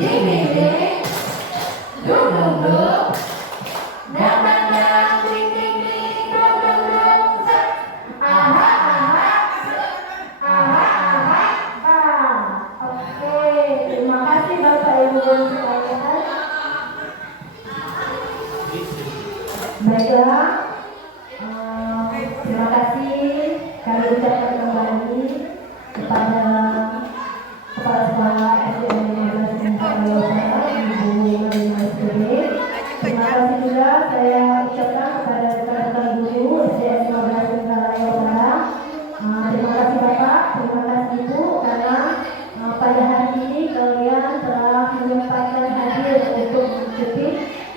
ding ding ding, dung dung dung, dang dang dang, ding ding ding, dung dung dung, set. Aha aha, aha aha, bang. Oke, terima kasih Bapak Ibu guru sekalian. Baiklah, terima kasih kami ucapkan kembali kepada Kepala Sekolah SDN 15 Indralaya Utara, Ibu Marina SPB. Terima kasih juga saya ucapkan kepada rekan-rekan guru SDN 15 Indralaya Utara. Terima kasih Bapak, terima kasih Ibu, karena pada hari ini kalian telah menyempatkan hadir untuk mengikuti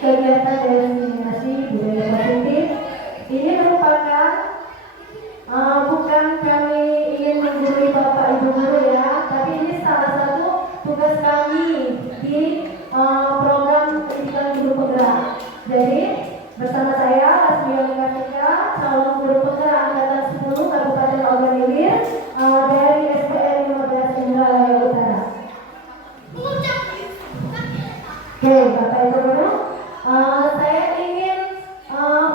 kegiatan diseminasi budaya positif. Ini merupakan bukan kami ingin menggurui Bapak Ibu guru ya, tapi ini salah satu tugas kami di program pendidikan guru penggerak. Jadi bersama saya Lasmiya Kartika, calon guru penggerak angkatan 10 Kabupaten Ogan Ilir dari SDN 15 Indralaya Utara. Oke, Bapak Ibu guru, saya ingin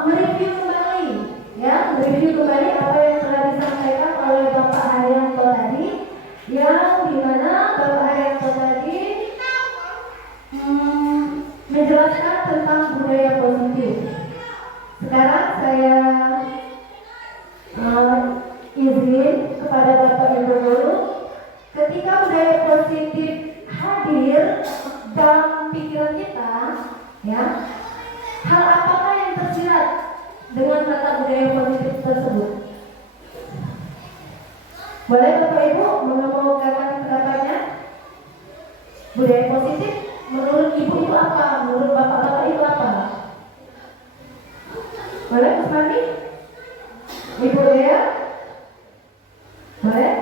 mereview kembali, mereview kembali apa yang telah disampaikan oleh Bapak Haryanto tadi, yang dimana Bapak Haryanto tadi menjelaskan tentang budaya positif. Sekarang saya izin kepada Bapak Ibu guru, ketika budaya positif hadir dalam pikiran kita, ya, hal apakah yang tersirat dengan kata budaya positif tersebut? Boleh Bapak Ibu mengemukakan pendapatnya? Budaya positif menurut Ibu itu apa? Menurut Bapak-bapak itu apa? Boleh Mas Mandi? Ibu Dea? Boleh?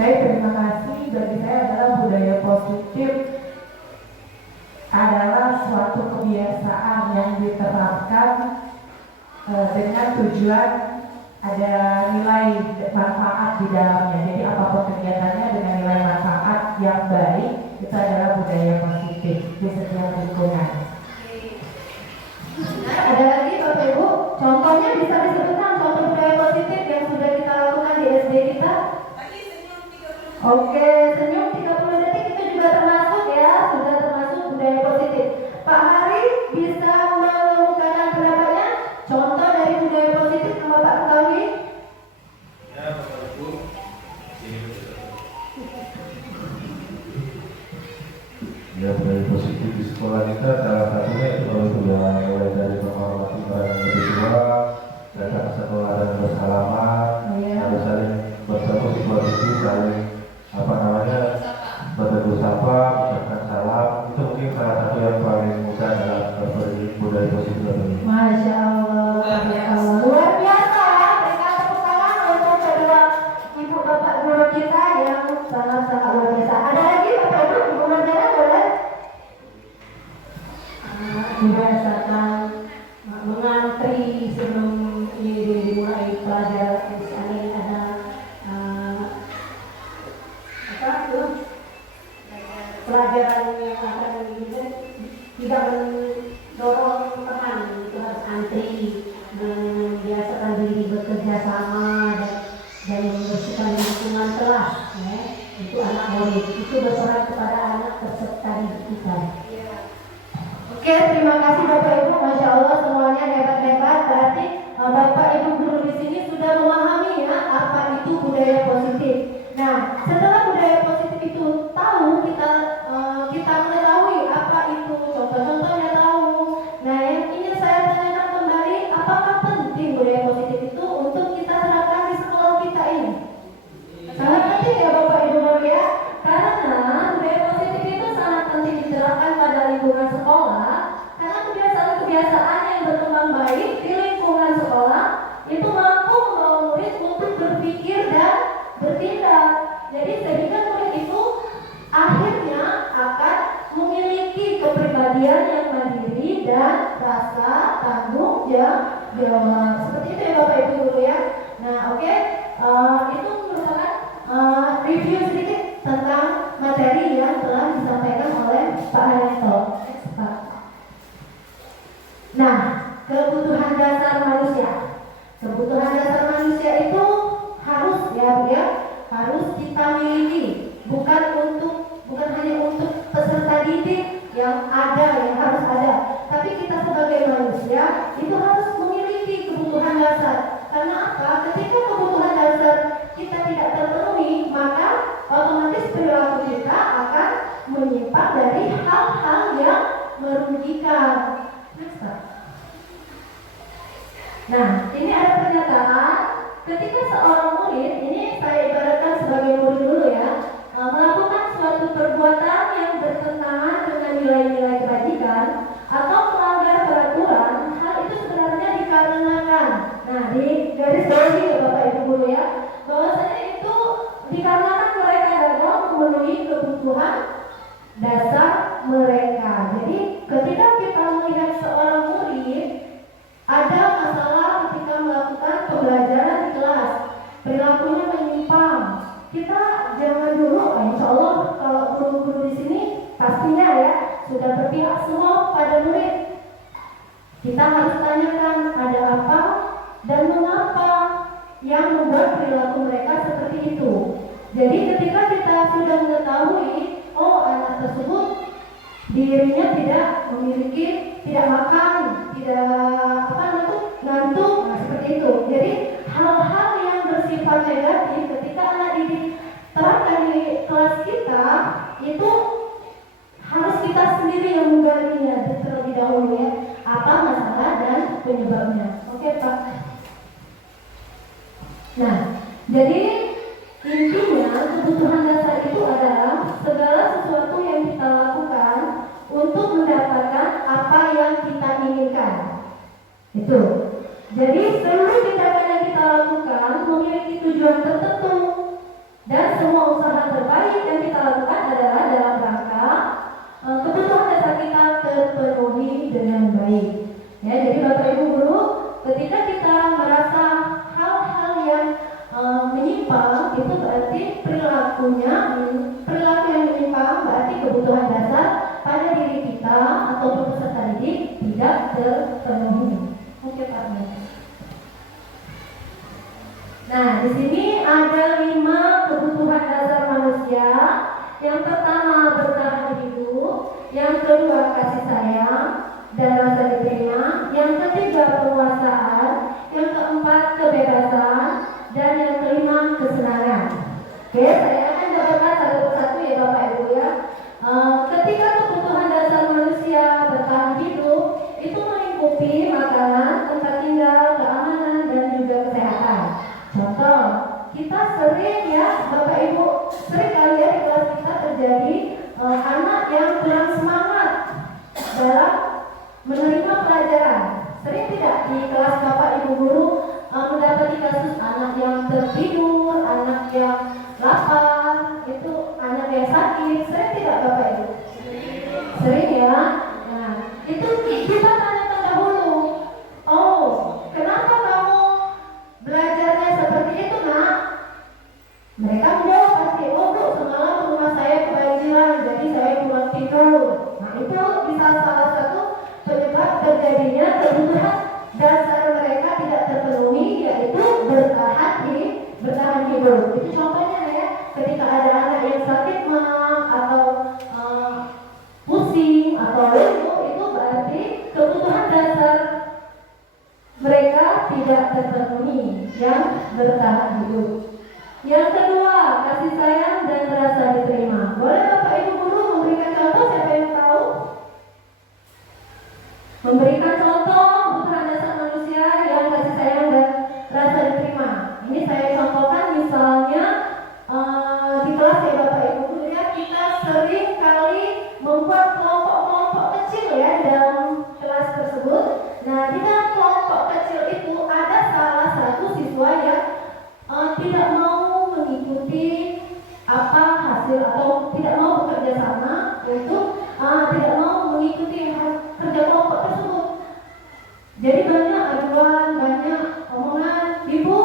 Baik, terima kasih. Bagi saya adalah budaya positif adalah suatu kebiasaan yang diterapkan dengan tujuan ada nilai manfaat di dalamnya. Jadi apapun kegiatannya dengan nilai manfaat yang baik, itu adalah budaya positif di setiap lingkungan. Ada lagi Bapak Ibu, contohnya bisa disebutkan contoh budaya positif yang sudah kita lakukan di SD kita? Oke, senyum 30 detik itu juga termasuk ya, sudah termasuk budaya positif. Pak Hari bisa mengemukakan pendapatnya, contoh dari budaya positif yang Bapak ketahui? Ya, Bapak Ibu. Ya, budaya positif di sekolah kita salah satunya itu sudah mulai dari menghormati orang yang lebih tua, datang ke sekolah dan bersalaman, harus saling bertemu situasi, saling bertegur sapa, ucapkan salam. Itu mungkin salah satu yang paling mudah dalam budaya positif ini. Masya Allah, luar biasa. Berikan tepuk tangan untuk kedua ibu bapak guru kita yang sangat-sangat luar biasa. Ada lagi Bapak Ibu, Ibu Marjana boleh? Biasakan mengantri sebelum ini dimulai pelajaran. Misalnya ada pelajaran yang akan tidak mendorong teman, itu harus antri, membiasakan diri bekerja sama dan membersihkan lingkungan kelas, ya. Itu anak murid, itu berperan kepada anak peserta didik kita. Oke, terima kasih Bapak Ibu, Masya Allah semuanya hebat-hebat. Berarti Bapak Ibu guru di sini sudah memahami ya apa itu budaya positif. Nah, setelah budaya positif itu tahu, kita mengetahui apa itu, contoh-contohnya tahu. Nah, yang ingin saya tanyakan kembali, apakah penting budaya positif itu untuk kita terapkan di sekolah kita ini? Sangat penting ya Bapak Ibu guru ya, karena budaya positif itu sangat penting diterapkan pada lingkungan sekolah, karena kebiasaan-kebiasaan yang berkembang baik di lingkungan sekolah itu mampu membawa murid untuk berpikir dan bertindak. Jadi sehingga murid itu akhirnya akan memiliki kepribadian yang mandiri dan rasa tanggung jawab. Seperti itu ya Bapak Ibu guru ya. Nah, oke. itu harus memiliki kebutuhan dasar. Karena apa? Ketika kebutuhan dasar kita tidak terpenuhi, maka otomatis perilaku kita akan menyimpang dari hal-hal yang merugikan. Nah, ini ada pernyataan ketika seorang murid, ini saya ibaratkan sebagai murid dulu ya, melakukan suatu perbuatan yang bertentangan dengan nilai-nilai kebajikan atau melanggar peraturan, hal itu sebenarnya dikarenakan. Nah, di garis bawahi ya Bapak Ibu Guru ya, bahwasanya itu dikarenakan mereka gagal memenuhi kebutuhan dasar mereka. Jadi ketika kita melihat seorang murid ada masalah ketika melakukan pembelajaran di kelas, perilakunya menyimpang, kita jangan dulu, insya Allah kalau guru-guru di sini pastinya ya sudah berpihak semua pada murid. Kita harus tanyakan ada apa dan mengapa yang membuat perilaku mereka seperti itu. Jadi ketika kita sudah mengetahui, oh anak tersebut dirinya tidak memiliki, tidak makan, tidak ngantuk, nah seperti itu. Jadi hal-hal yang bersifat negatif ketika anak didik terapkan di kelas kita itu harus kita sendiri yang menggalinya terlebih dahulu ya, apa masalah dan penyebabnya. Oke Pak. Nah, jadi intinya kebutuhan dasar itu adalah segala sesuatu yang kita lakukan untuk mendapatkan apa yang kita inginkan. Itu. Jadi seluruh tindakan yang kita lakukan memiliki tujuan tertentu dan semua usaha terbaik yang kita lakukan adalah dalam rangka kebutuhan dasar kita terpenuhi dengan baik. Ya, jadi Bapak Ibu Guru, ketika kita merasa hal-hal yang menyimpang, itu berarti perilaku yang menyimpang berarti kebutuhan dasar pada diri kita atau peserta didik tidak terpenuhi. Oke Pak. Nah, di sini ada 5 kebutuhan dasar manusia. Yang pertama bertahan hidup, yang kedua kasih sayang dan rasa diterima, yang ketiga penguasaan, yang keempat kebebasan, dan yang kelima kesenangan. Oke, saya akan jabarkan satu persatu ya Bapak Ibu ya. Ketika kebutuhan dasar manusia bertahan hidup itu melingkupi makanan, tempat tinggal, keamanan, dan juga kesehatan. Contoh, kita sering ya Bapak Ibu, sering kali ya di kelas kita terjadi anak yang kurang semangat dalam menerima pelajaran. Sering tidak di kelas Bapak Ibu Guru mendapati kasus anak yang tertidur, anak yang lapar, itu anak yang sakit. Sering tidak Bapak Ibu? Sering ya. Nah, itu kita tanyakan dahulu. Oh, kenapa kamu belajarnya seperti itu nak? Mereka menjawab pasti, oh Bu, semalam rumah saya kebanjiran, jadi saya kurang tidur. Nah, itu bisa salah satu penyebab terjadinya kebutuhan dasar mereka tidak terpenuhi, yaitu bertahan hidup. Itu contohnya ya, ketika ada anak yang sakit atau pusing atau lumpuh, itu berarti kebutuhan dasar mereka tidak terpenuhi, yang bertahan hidup. Yang kedua, kasih sayang dan rasa diterima. Boleh Bapak Ibu Guru memberikan contoh, siapa yang tahu? Memberikan contoh kebutuhan dasar manusia yang kasih sayang dan rasa diterima. Ini saya contohkan misalnya di kelas ya Bapak Ibu Guru ya, kita sering kali membuat kelompok-kelompok kecil ya dalam kelas tersebut. Nah, di dalam kelompok kecil itu ada salah satu siswa yang tidak mau mengikuti apa hasil atau tidak mau bekerja sama untuk tidak mau mengikuti kerja kelompok tersebut. Jadi banyak aduan, banyak omongan, ibu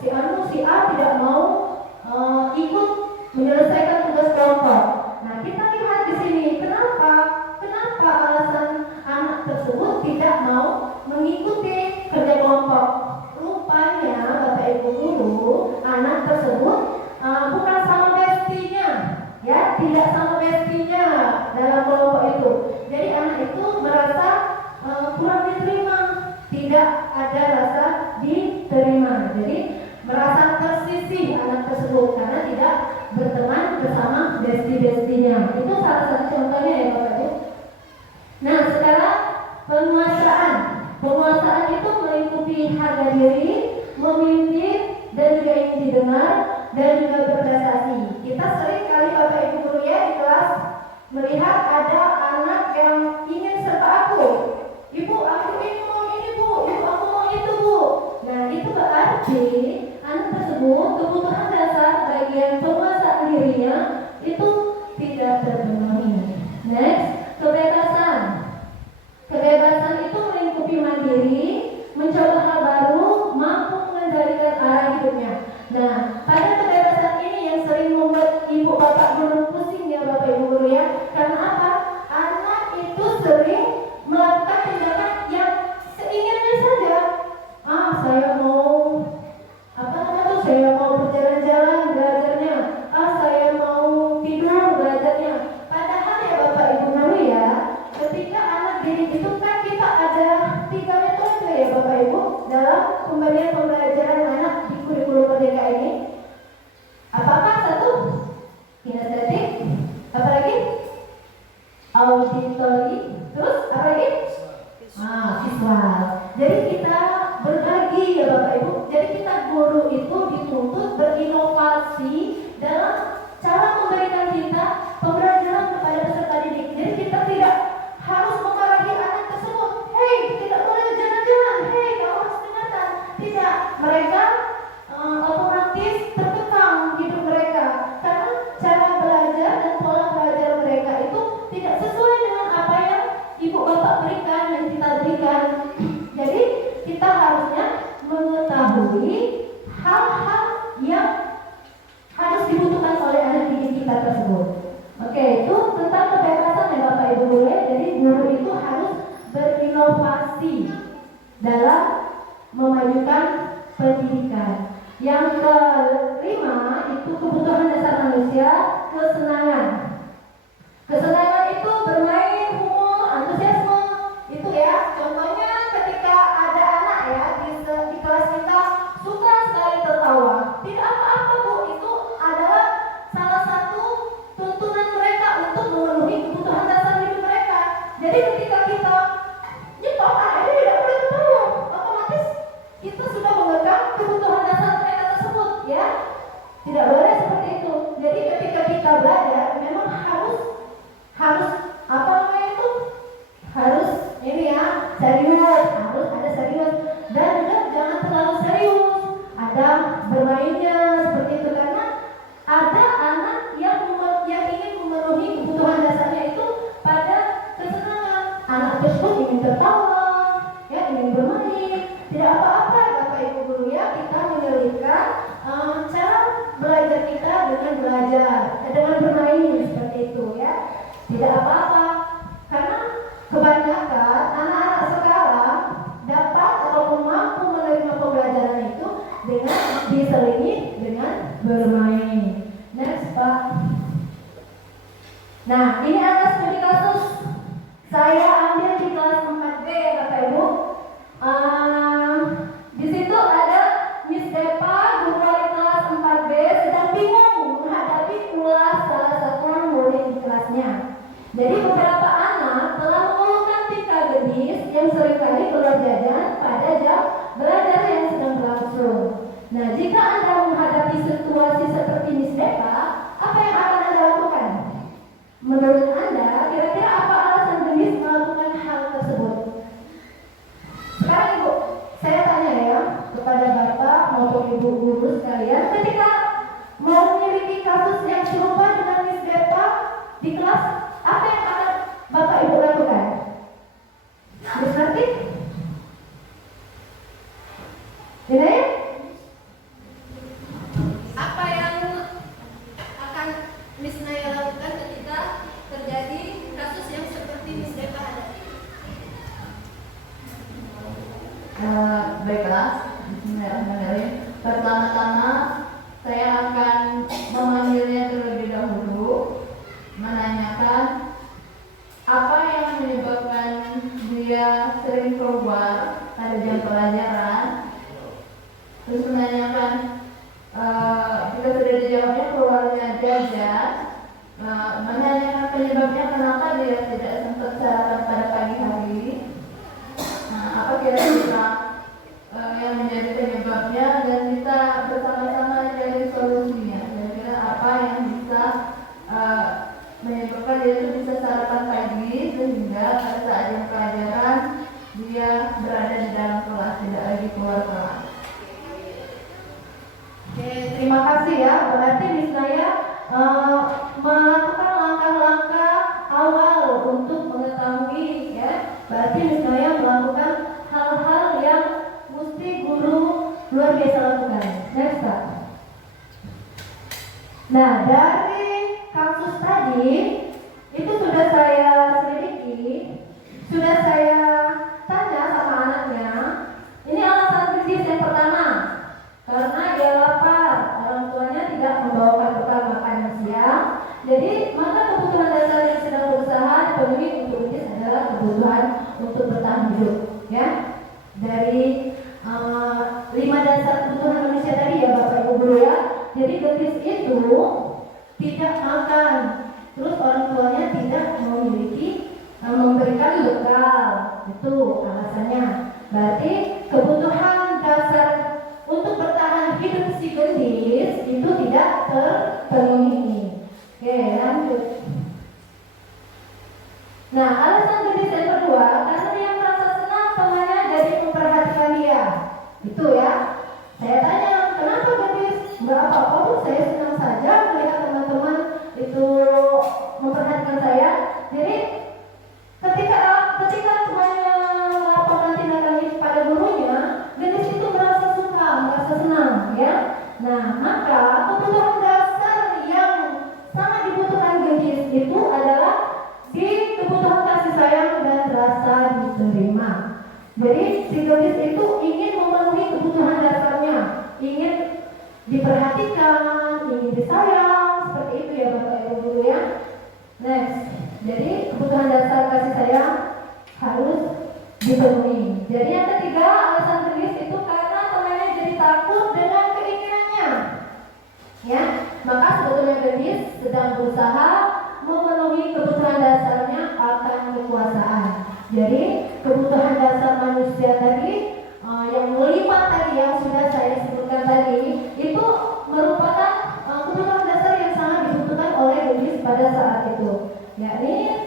si A tidak mau ikut menyelesaikan tugas kelompok. Nah, kita lihat di sini kenapa alasan anak tersebut tidak mau mengikuti kerja kelompok. Rupanya Bapak Ibu Guru, anak tersebut bukan sama bestinya, ya, tidak sama bestinya dalam kelompok itu. Jadi anak itu merasa kurang diterima. risih anak tersebut karena tidak berteman bersama besti-bestinya. Itu salah satu contohnya ya Bapak Ibu. Nah sekarang penguasaan. Penguasaan itu meliputi harga diri, memimpin, dan juga ingin didengar, dan juga berprestasi. Kita sering kali Bapak Ibu guru ya di kelas melihat ada anak yang ingin serta aku. Ibu, aku ingin mau ini Bu, ibu aku mau itu Bu. Nah itu berarti anak tersebut kebutuhan dasar bagian penguasaan dirinya itu tidak terpenuhi. Next, kebebasan. Kebebasan itu melingkupi mandiri, mencoba hal baru, mampu mengendalikan arah hidupnya. Nah, pada kebebasan ini yang sering membuat ibu bapak guru pusing ya Bapak Ibu guru ya. Karena apa? Anak itu sering melakukan tindakan yang seinginnya saja. Saya mau saya mau berjalan-jalan belajarnya. Saya mau tidur belajarnya. Padahal ya Bapak Ibu guru ya, ketika anak didik itu kan kita ada 3 metode ya Bapak Ibu dalam pemberian pembelajaran anak di kurikulum merdeka ini. Apa-apa? 1 kinestetik, apa lagi? Auditory, terus apa lagi? Visual. Jadi kita berbagi ya Bapak Ibu. Jadi kita guru itu dituntut berinovasi dalam cara memberikan kita pembelajaran kepada peserta didik. Jadi kita tidak harus memarahi anak tersebut. Hei, tidak boleh jalan-jalan. Hei, kamu harus dengarkan. Tidak, mereka otomatis terkekang hidup mereka karena cara belajar dan pola belajar mereka itu tidak sesuai dengan apa yang ibu bapak berikan, yang kita berikan. Jadi kita harusnya mengetahui hal-hal yang harus dibutuhkan oleh anak didik kita tersebut. Oke, itu tentang kebebasan ya Bapak Ibu guru. Jadi guru itu harus berinovasi dalam memajukan pendidikan. Yang kelima itu kebutuhan dasar manusia, kesenangan. Kesenangan itu bermain, humor, antusiasme. Itu ya, contohnya ketika ada anak ya di kelas kita suka sekali tertawa. Tidak apa-apa Bu, itu adalah salah satu tuntunan mereka untuk memenuhi kebutuhan dasar hidup mereka. Jadi ketika kita nyetop anaknya tidak boleh tertawa, otomatis kita sudah mengekang kebutuhan dasar mereka tersebut ya. Tidak boleh seperti itu. Jadi ketika kita belajar memang harus apa namanya itu? Harus ini ya, serius, harus ada serius dan juga jangan terlalu serius. Ada bermainnya seperti itu karena ada anak yang ingin memenuhi kebutuhan dasarnya itu pada kesenangan. Anak tersebut ingin tertawa, ya ingin bermain. Tidak apa-apa Bapak Ibu guru ya, kita menyelipkan cara belajar kita dengan belajar, dengan bermain seperti itu ya. Tidak apa-apa karena kebanyakan anak-anak sekarang dapat ataupun mampu menerima pembelajaran itu dengan diselingi dengan bermain. Next Pak. Nah ini ada studi kasus saya ambil di kelas 4B ya Bapak Ibu. Di situ ada Miss Depa, guru wali kelas 4B sedang bingung menghadapi ulas salah satu murid di kelasnya. Jadi beberapa anak telah mengeluhkan tingkah gendis yang seringkali keluar jajan pada jam belajar yang sedang berlangsung. Nah, jika Anda menghadapi situasi seperti Miss Depa, apa yang akan Anda lakukan? Menurut Anda, kira-kira apa alasan gendis melakukan hal Jaja menanyakan penyebabnya kenapa dia tidak sempat sarapan pada pagi hari. Apa kira-kira yang menjadi penyebabnya, dan kita bersama-sama cari solusinya. Kira-kira apa yang bisa menyebabkan dia itu bisa sarapan pagi sehingga pada saat jam pelajaran dia berada di dalam kelas, tidak lagi keluar kelas. Oke, terima kasih ya. Berarti Miss Naya melakukan langkah-langkah awal untuk mengetahui ya. Berarti Miss Naya melakukan hal-hal yang mesti guru luar biasa lakukan. Next Pak. Nah, dari kasus tadi itu sudah saya selidiki, sudah saya tanya sama anaknya. Ini alasan kritis yang pertama, karena dia lapar, orang tuanya tidak membawakan bekal makanan siang. Jadi maka kebutuhan dasar yang sedang berusaha dipenuhi untuk Gendis adalah kebutuhan untuk bertahan hidup, ya. Dari 5 dasar kebutuhan manusia tadi ya Bapak Ibu guru ya. Jadi Gendis itu tidak makan, terus orang tuanya tidak memiliki memberikan bekal, itu alasannya. Berarti kebutuhan dasar untuk bertahan hidup si Gendis itu tidak terpenuhi. Oke, lanjut. Nah, alasan Gendis yang kedua, karena dia merasa senang temannya jadi memperhatikan dia. Itu ya. Saya tanya, kenapa Gendis? Enggak apa-apa Bu, saya senang saja melihat teman-teman itu memperhatikan saya. Jadi ketika temannya melaporkan tindakan ini pada gurunya, Gendis itu merasa suka, merasa senang, ya. Nah, maka kebutuhan dasar yang sangat dibutuhkan Gendis itu adalah di kebutuhan kasih sayang dan rasa diterima. Jadi si Gendis itu ingin memenuhi kebutuhan dasarnya, ingin diperhatikan, ingin disayang, seperti itu ya Bapak Ibu guru ya. Next, jadi kebutuhan dasar kasih sayang harus dipenuhi. Jadi yang ketiga, alasan Gendis itu karena temannya jadi takut dengan keinginannya. Ya, maka sebetulnya Gendis sedang berusaha memenuhi kebutuhan dasarnya akan kekuasaan. Jadi kebutuhan dasar manusia tadi yang 5 tadi yang sudah saya sebutkan tadi itu merupakan kebutuhan dasar yang sangat dibutuhkan oleh Gendis pada saat itu, yakni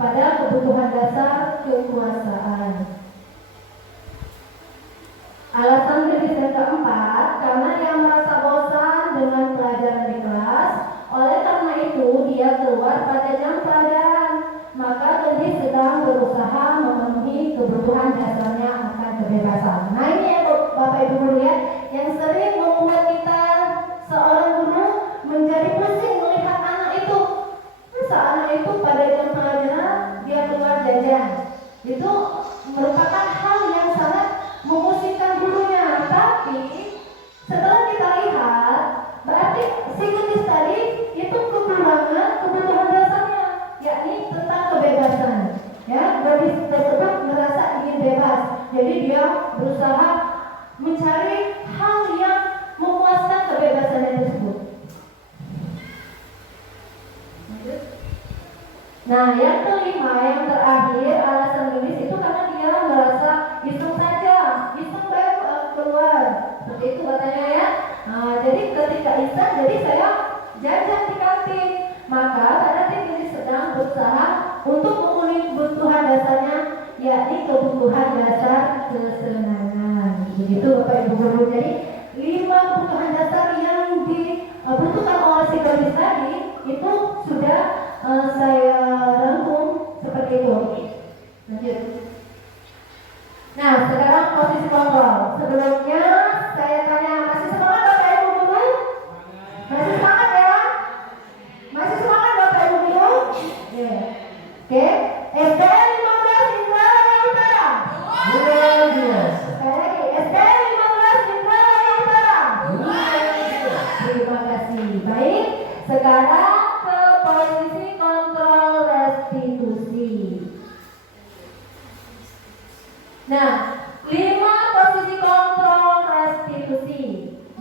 pada kebutuhan dasar kekuasaan. Alasan Gendis yang keempat, karena dia merasa bosan dengan pelajaran di kelas, oleh karena itu dia keluar pada jam pelajaran. Maka Gendis sedang berusaha memenuhi kebutuhan dasarnya akan kebebasan. Nah ini ya Bapak Ibu guru ya, yang sering membuat kita seorang guru menjadi pusing melihat anak itu. Masa anak itu pada jam pelajaran dia keluar jajan? Itu merupakan hal yang sangat memusingkan gurunya. Tapi setelah kita lihat, berarti si Gendis tadi itu kekurangan kebutuhan dasarnya, yakni tentang kebebasan. Ya, Gendis tersebut merasa ingin bebas, jadi dia berusaha mencari hal yang memuaskan kebebasannya tersebut. Nah, yang kelima, yang terakhir, alasan Gendis itu karena dia merasa iseng saja, iseng baru keluar, seperti itu katanya ya. Jadi ketika iseng, jadi saya jajan di kantin. Maka berarti Gendis sedang berusaha untuk memenuhi kebutuhan dasarnya, yakni kebutuhan dasar kesenangan. Begitu Bapak Ibu guru. Jadi 5 kebutuhan dasar yang dibutuhkan oleh si Gendis tadi itu sudah saya rangkum seperti itu. Lanjut. Nah, sekarang posisi kontrol. Sebelumnya saya tanya, masih semangat Bapak Ibu guru? Masih semangat ya? Masih semangat Bapak Ibu guru? Ya. Oke. SDN 15 Indralaya Utara. Luar biasa. Sekali lagi, SDN 15 Indralaya Utara. Terima kasih. Baik, sekarang ke posisi kontrol restitusi. Nah, 5 posisi kontrol restitusi.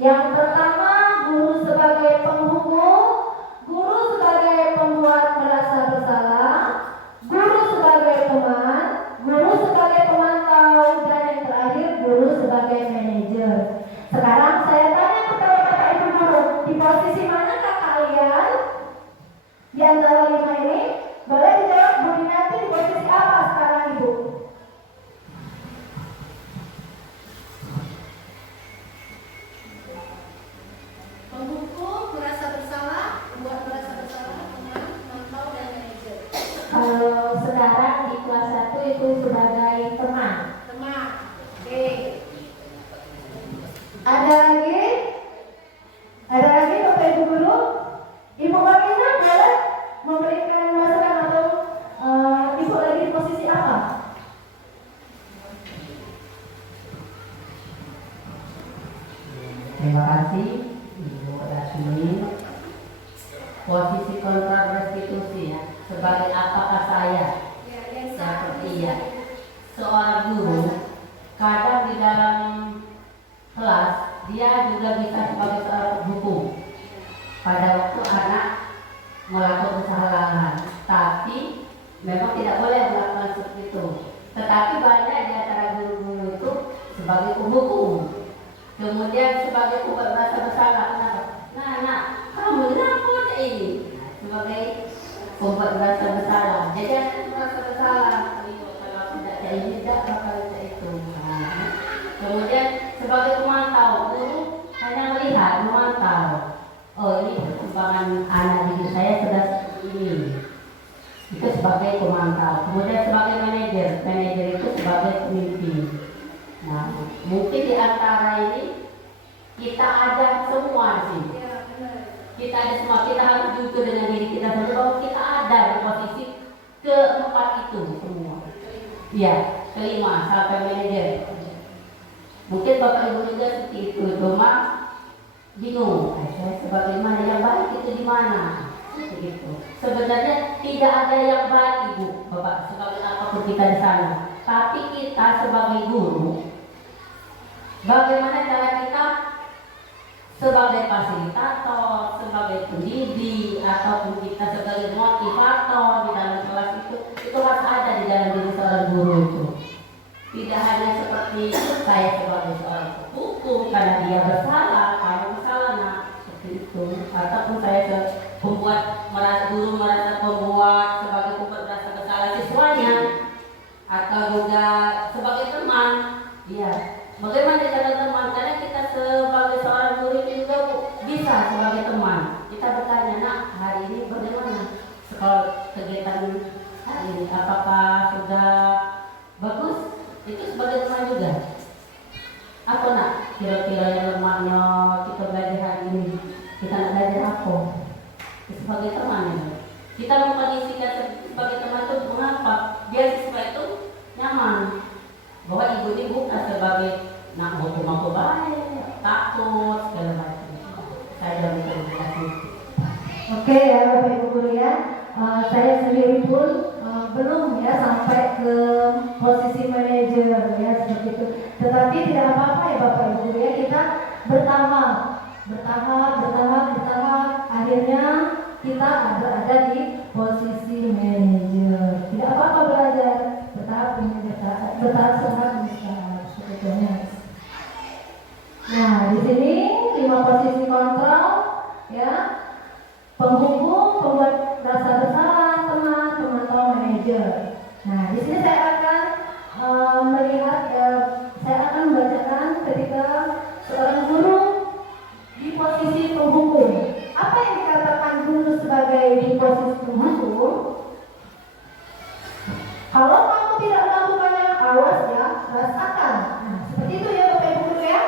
Yang pertama, guru sebagai penghubung. Menghukum, merasa bersalah, membuat merasa bersalah teman, mantau dan manajer. Kalau sekarang di kelas 1 itu sebagai teman. Teman. Oke. Ada lagi? Ada lagi Bapak Ibu Guru? Ibu Marina boleh memberikan masukan atau Ibu lagi di posisi apa? Terima kasih Ibu Rasmi. Posisi kontrak restitusi ya. Sebagai apakah saya? Ya, yang Seperti ya. Seorang guru kadang di dalam kelas dia juga bisa sebagai seorang hukum. Pada waktu anak melakukan kesalahan, tapi memang tidak boleh melakukan seperti itu. Tetapi banyak di antara guru-guru itu sebagai penghukum. Kemudian sebagai pembuat merasa bersalah, nah, kamu kenapa ini? Sebagai pembuat merasa bersalah. Jadi aku merasa bersalah. Kalau tidak saya ini tidak bakal saya itu. Kemudian sebagai pemantau, guru hanya melihat, memantau. Oh ini perkembangan anak didik saya sudah seperti ini. Itu sebagai pemantau. Kemudian sebagai manajer itu sebagai pemimpin. Nah, mungkin di antara ini kita ada semua di sini. Ya, benar. Kita ada semua, kita harus jujur dengan diri kita sendiri bahwa kita ada di posisi keempat itu semua. Iya, kelima sampai manajer. Mungkin Bapak Ibu juga seperti itu, cuma bingung. Saya sebagai mana yang baik itu di mana? Begitu. Sebenarnya tidak ada yang baik Ibu, Bapak sebagai apapun kita di sana. Tapi kita sebagai guru, bagaimana cara kita sebagai fasilitator, sebagai pendidik, ataupun kita sebagai motivator di dalam kelas itu harus ada di dalam diri seorang guru itu. Tidak hanya seperti saya sebagai seorang hukum karena dia bersalah, kamu bersalah nak, seperti itu. Ataupun saya membuat guru merasa pembuat sebagai pembuat merasa bersalah siswanya, atau juga sebagai teman, ya. Bagaimana cara teman? Karena kita sebagai seorang guru itu juga bisa sebagai teman. Kita bertanya, nak hari ini bagaimana sekolah kegiatan hari ini? Apakah sudah bagus? Itu sebagai teman juga. Apa nak? Kira-kira yang lemahnya kita belajar hari ini, kita nak belajar apa? Sebagai teman ya. Kita mengkondisikan sebagai teman itu mengapa? Biar siswa itu nyaman. Bahwa ibu ini bukan sebagai nak hukum baik, takut segala macam. Saya sudah berkomunikasi. Oke ya Bapak Ibu Guru ya. Saya sendiri pun belum ya sampai ke posisi manajer ya seperti itu. Tetapi tidak apa-apa ya Bapak Ibu Guru ya, kita bertahap. Akhirnya kita berada di posisi manajer. Tidak apa-apa belajar bertahap sangat bisa sebetulnya. Nah di sini 5 posisi kontrol ya. Penghukum, pembuat rasa bersalah, teman, pemantau, manajer. Nah, di sini saya akan saya akan membacakan ketika seorang guru di posisi penghukum. Apa yang dikatakan guru sebagai di posisi penghukum? Kalau kamu tidak melakukannya, awas ya, rasakan. Nah, seperti itu ya Bapak Ibu Guru ya.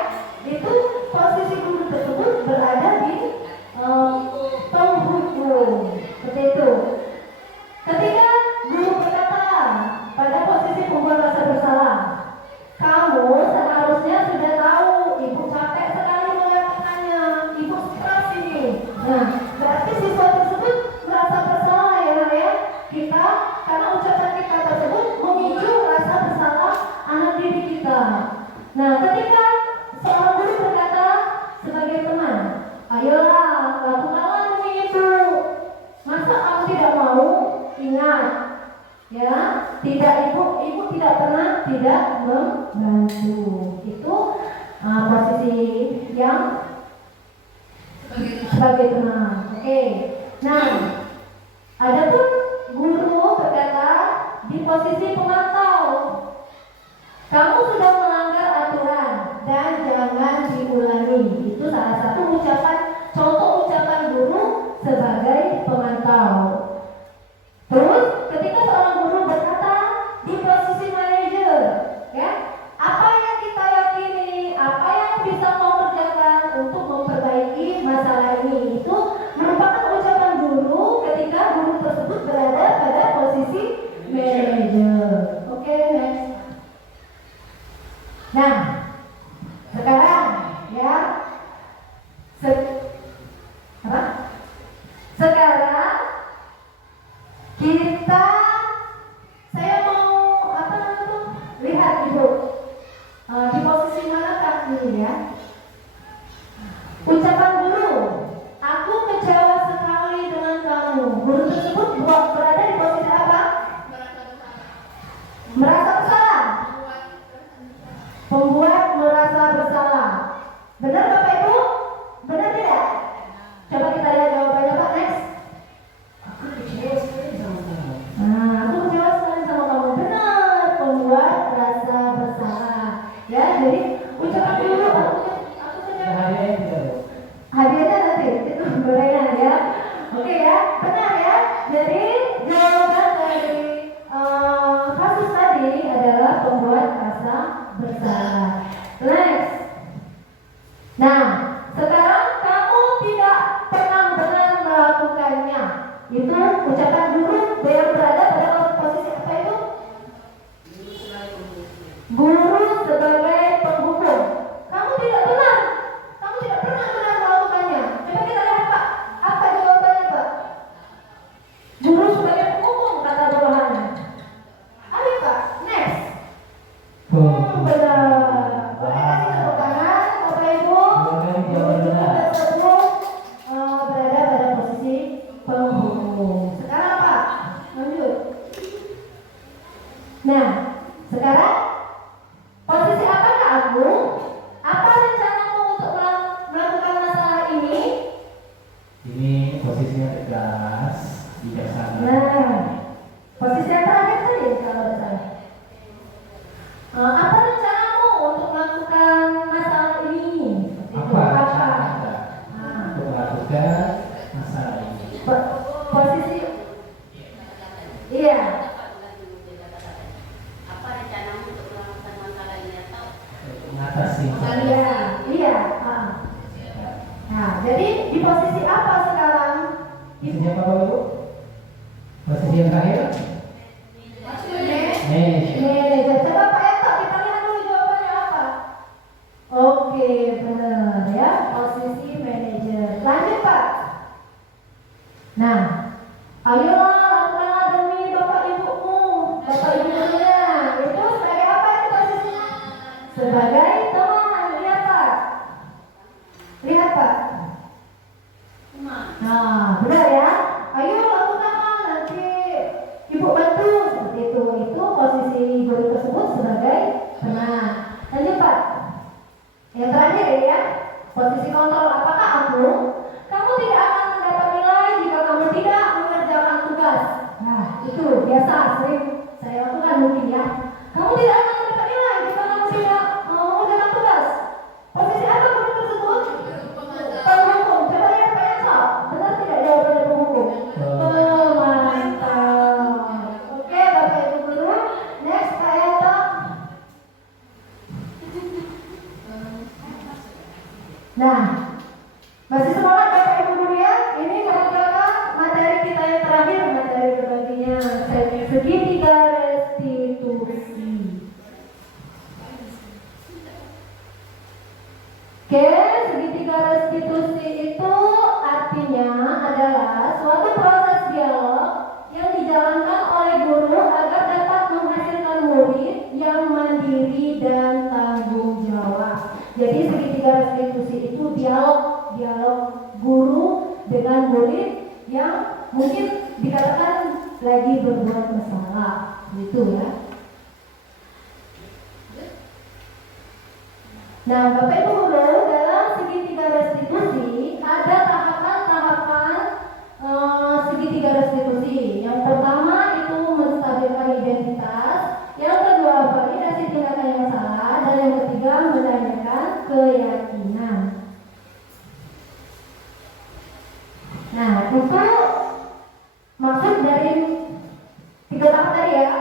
Itu posisi guru tersebut berada di penghukum, seperti itu. Ketika guru berkata pada posisi pembuat rasa bersalah, kamu seharusnya sudah tahu, ibu capek sekali mengatakannya, ibu stres ini. Nah, berarti siswa tersebut merasa bersalah ya. Kita karena ucapan kita tersebut memicu rasa bersalah anak didik kita. Nah, ketika seorang guru berkata sebagai teman, ayolah lakukanlah itu. Masa kamu tidak mau? Ingat, ya, tidak ibu tidak pernah tidak membantu. Itu posisi yang sebagai teman. Oke. Nah, adapun guru berkata di posisi pemantau, kamu sudah melanggar aturan dan jangan diulangi. Itu salah satu ucapan contoh Oke ya, benar ya. Jadi jawaban dari kasus tadi adalah pembuat rasa bersalah. Next. Nah, sekarang kamu tidak pernah benar melakukannya. Itu ucapan guru yang berada pada posisi apa itu? Guru sebagai penghukum. Kamu tidak benar. Kamu tidak pernah benar melakukannya. Coba kita lihat Pak. Apa jawabannya Pak? Guru sebagai penghukum kata bawahannya. Ayo Pak. Next. Benar. Boleh kasih tepuk tangan Bapak Ibu. Guru tersebut berada pada posisi penghukum. Sekarang Pak. Lanjut. Nah, sekarang posisi apakah aku? Apa rencanamu untuk melakukan masalah ini? Ini posisinya tegas, bijaksana. Nah, posisi yang terakhir tadi kalau tidak salah. Apa rencanamu untuk melakukan masalah ini? Apa Apa? Anda untuk melakukan masalah ini? Posisi, iya. Apa rencanamu untuk melakukan masalah ini atau Untuk mengatasi masalah. Iya, iya. Nah, jadi di posisi apa sekarang? Posisinya apa Bapak Ibu? Posisi yang terakhir? Manajer. Coba Pak Eko, kita lihat dulu jawabannya apa. Oke, benar ya. Posisi manajer. Lanjut Pak. Nah, ayolah lakukanlah demi bapak ibumu, bapak ibunya. Itu sebagai apa itu posisinya? Sebagai teman. Lihat Pak. Lihat Pak. Nah, benar ya. Ayo lakukanlah nanti ibu bantu seperti itu. Itu posisi guru tersebut sebagai teman. Lanjut Pak. Yang terakhir ya, posisi kontrol. Apakah aku? Kamu tidak akan mendapat nilai jika kamu tidak mengerjakan tugas. Nah, itu biasa sering saya lakukan mungkin ya. Kamu tidak akan mendapat nilai jika kamu tidak mengerjakan tugas. Posisi apa guru tersebut? Penghukum. Coba lihat Pak Yanto. Benar tidak jawabannya penghukum? Mantap. Oke Bapak Ibu guru. Next Pak Yanto. Nah, masih semangat Bapak Ibu guru ya? Ini merupakan materi kita yang terakhir, materi berbaginya segitiga restitusi. Oke, segitiga restitusi itu artinya adalah suatu proses dialog yang dijalankan oleh guru agar dapat menghasilkan murid yang mandiri dan tanggung jawab. Jadi segitiga restitusi itu dialog guru dengan murid yang mungkin dikatakan lagi berbuat masalah, gitu ya. Nah, Bapak Ibu guru, dalam segitiga restitusi ada tahapan-tahapan segitiga restitusi. Yang pertama itu menstabilkan identitas, yang kedua validasi tindakan yang salah, dan yang ketiga menanyakan keyakinan. Nah, itu maksud dari tiga tahap tadi ya.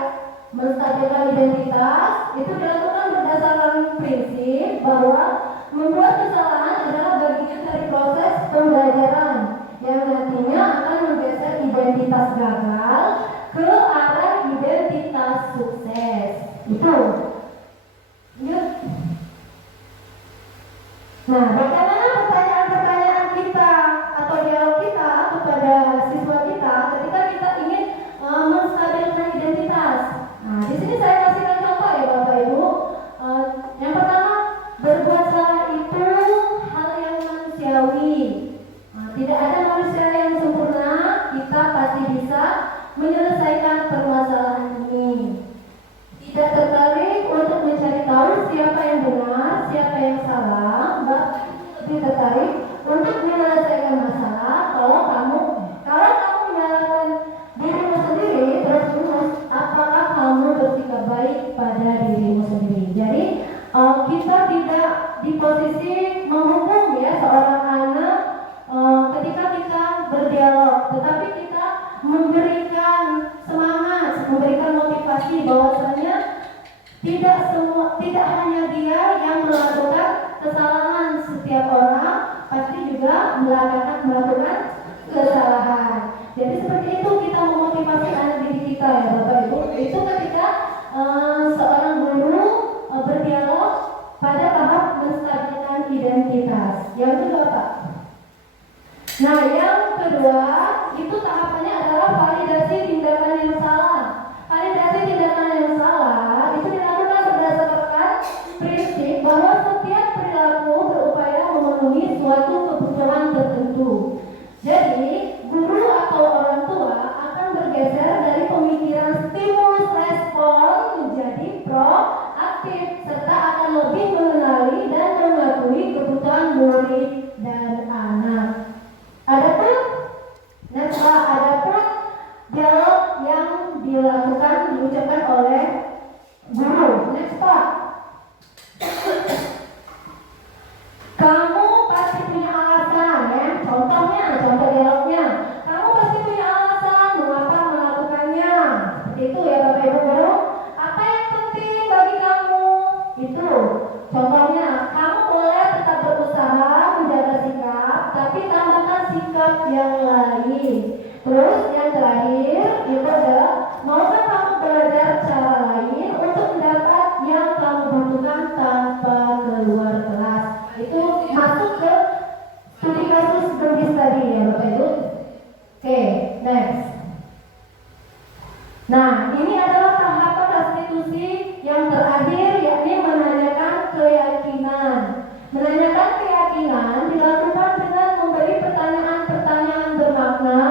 Menstabilkan identitas itu dilakukan berdasarkan prinsip bahwa membuat kesalahan adalah bagian dari proses pembelajaran yang nantinya akan menggeser identitas gagal ke arah identitas sukses. Itu. Yuk. Nah, bagaimana pertanyaan-pertanyaan kita atau dialog kita kepada siswa kita ketika kita ingin menstabilkan identitas? Nah, di sini saya kasihkan contoh ya Bapak Ibu. Yang pertama, berbuat salah itu hal yang manusiawi. Nah, tidak ada manusia yang sempurna. Kita pasti bisa menyelesaikan permasalahan ini. Tidak tertarik untuk mencari tahu siapa yang benar, siapa yang salah. Bahkan lebih tertarik untuk menyelesaikan masalah. Kalau kamu menyalahkan dirimu sendiri, terus apakah kamu bersikap baik pada dirimu sendiri? Jadi kita tidak di posisi menghukum ya seorang anak ketika kita berdialog. tetapi kita memberikan semangat, memberikan motivasi bahwasanya tidak hanya dia yang melakukan kesalahan, setiap orang pasti juga melakukan kesalahan. Jadi seperti itu kita memotivasi anak didik kita ya Bapak Ibu. Itu ketika seorang guru berdialog pada tahap menstabilkan identitas. Yang kedua Pak. Nah yang kedua itu tahapannya adalah validasi tindakan yang salah. Validasi tindakan yang salah itu dilakukan berdasarkan prinsip bahwa setiap perilaku berupaya memenuhi suatu kebutuhan tertentu. Jadi guru atau orang tua akan bergeser dari pemikiran stimulus respon menjadi proaktif serta akan lebih mengenali dan mengakui kebutuhan murid dan anak. Adapun dialog yang diucapkan oleh guru. Next Pak. Kamu pasti punya alasan ya. Contoh dialognya. Kamu pasti punya alasan mengapa melakukannya. Seperti itu ya Bapak Ibu guru. Apa yang penting bagi kamu? Itu. Contohnya, kamu boleh tetap berusaha menjaga sikap, tapi tambahkan sikap yang lain. Terus yang terakhir itu adalah maukah kamu belajar cara lain untuk mendapat yang kamu butuhkan tanpa keluar kelas. Itu masuk ke studi kasus berbasis tadi ya Bapak Ibu. Oke, next. Nah, ini adalah tahapan restitusi yang terakhir, yakni menanyakan keyakinan. Menanyakan keyakinan dilakukan dengan memberi pertanyaan-pertanyaan bermakna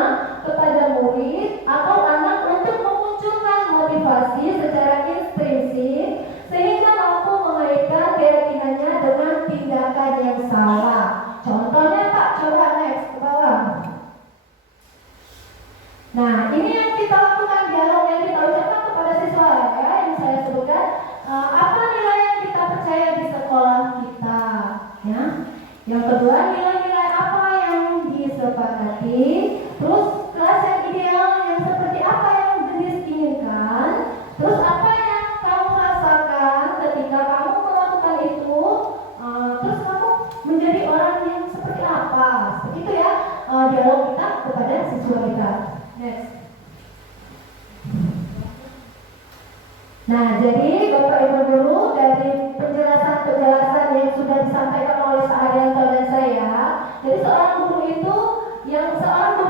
kepada murid atau anak untuk memunculkan motivasi secara intrinsik sehingga mampu mengaitkan keyakinannya dengan tindakan yang salah. Contohnya Pak, coba next ke bawah. Nah, ini yang kita lakukan, dialog yang kita ucapkan kepada siswa ya, yang saya sebutkan. Apa nilai yang kita percaya di sekolah kita? Ya. Yang kedua, nilai-nilai apa yang disepakati? Terus kelas yang ideal yang seperti apa yang Gendis inginkan? Terus apa yang kamu rasakan ketika kamu melakukan itu? Terus kamu menjadi orang yang seperti apa? Seperti itu ya, dialog kita kepada siswa kita. Next. Nah, jadi Bapak Ibu guru, dari penjelasan yang sudah disampaikan oleh Pak Haryanto dan saya, jadi seorang guru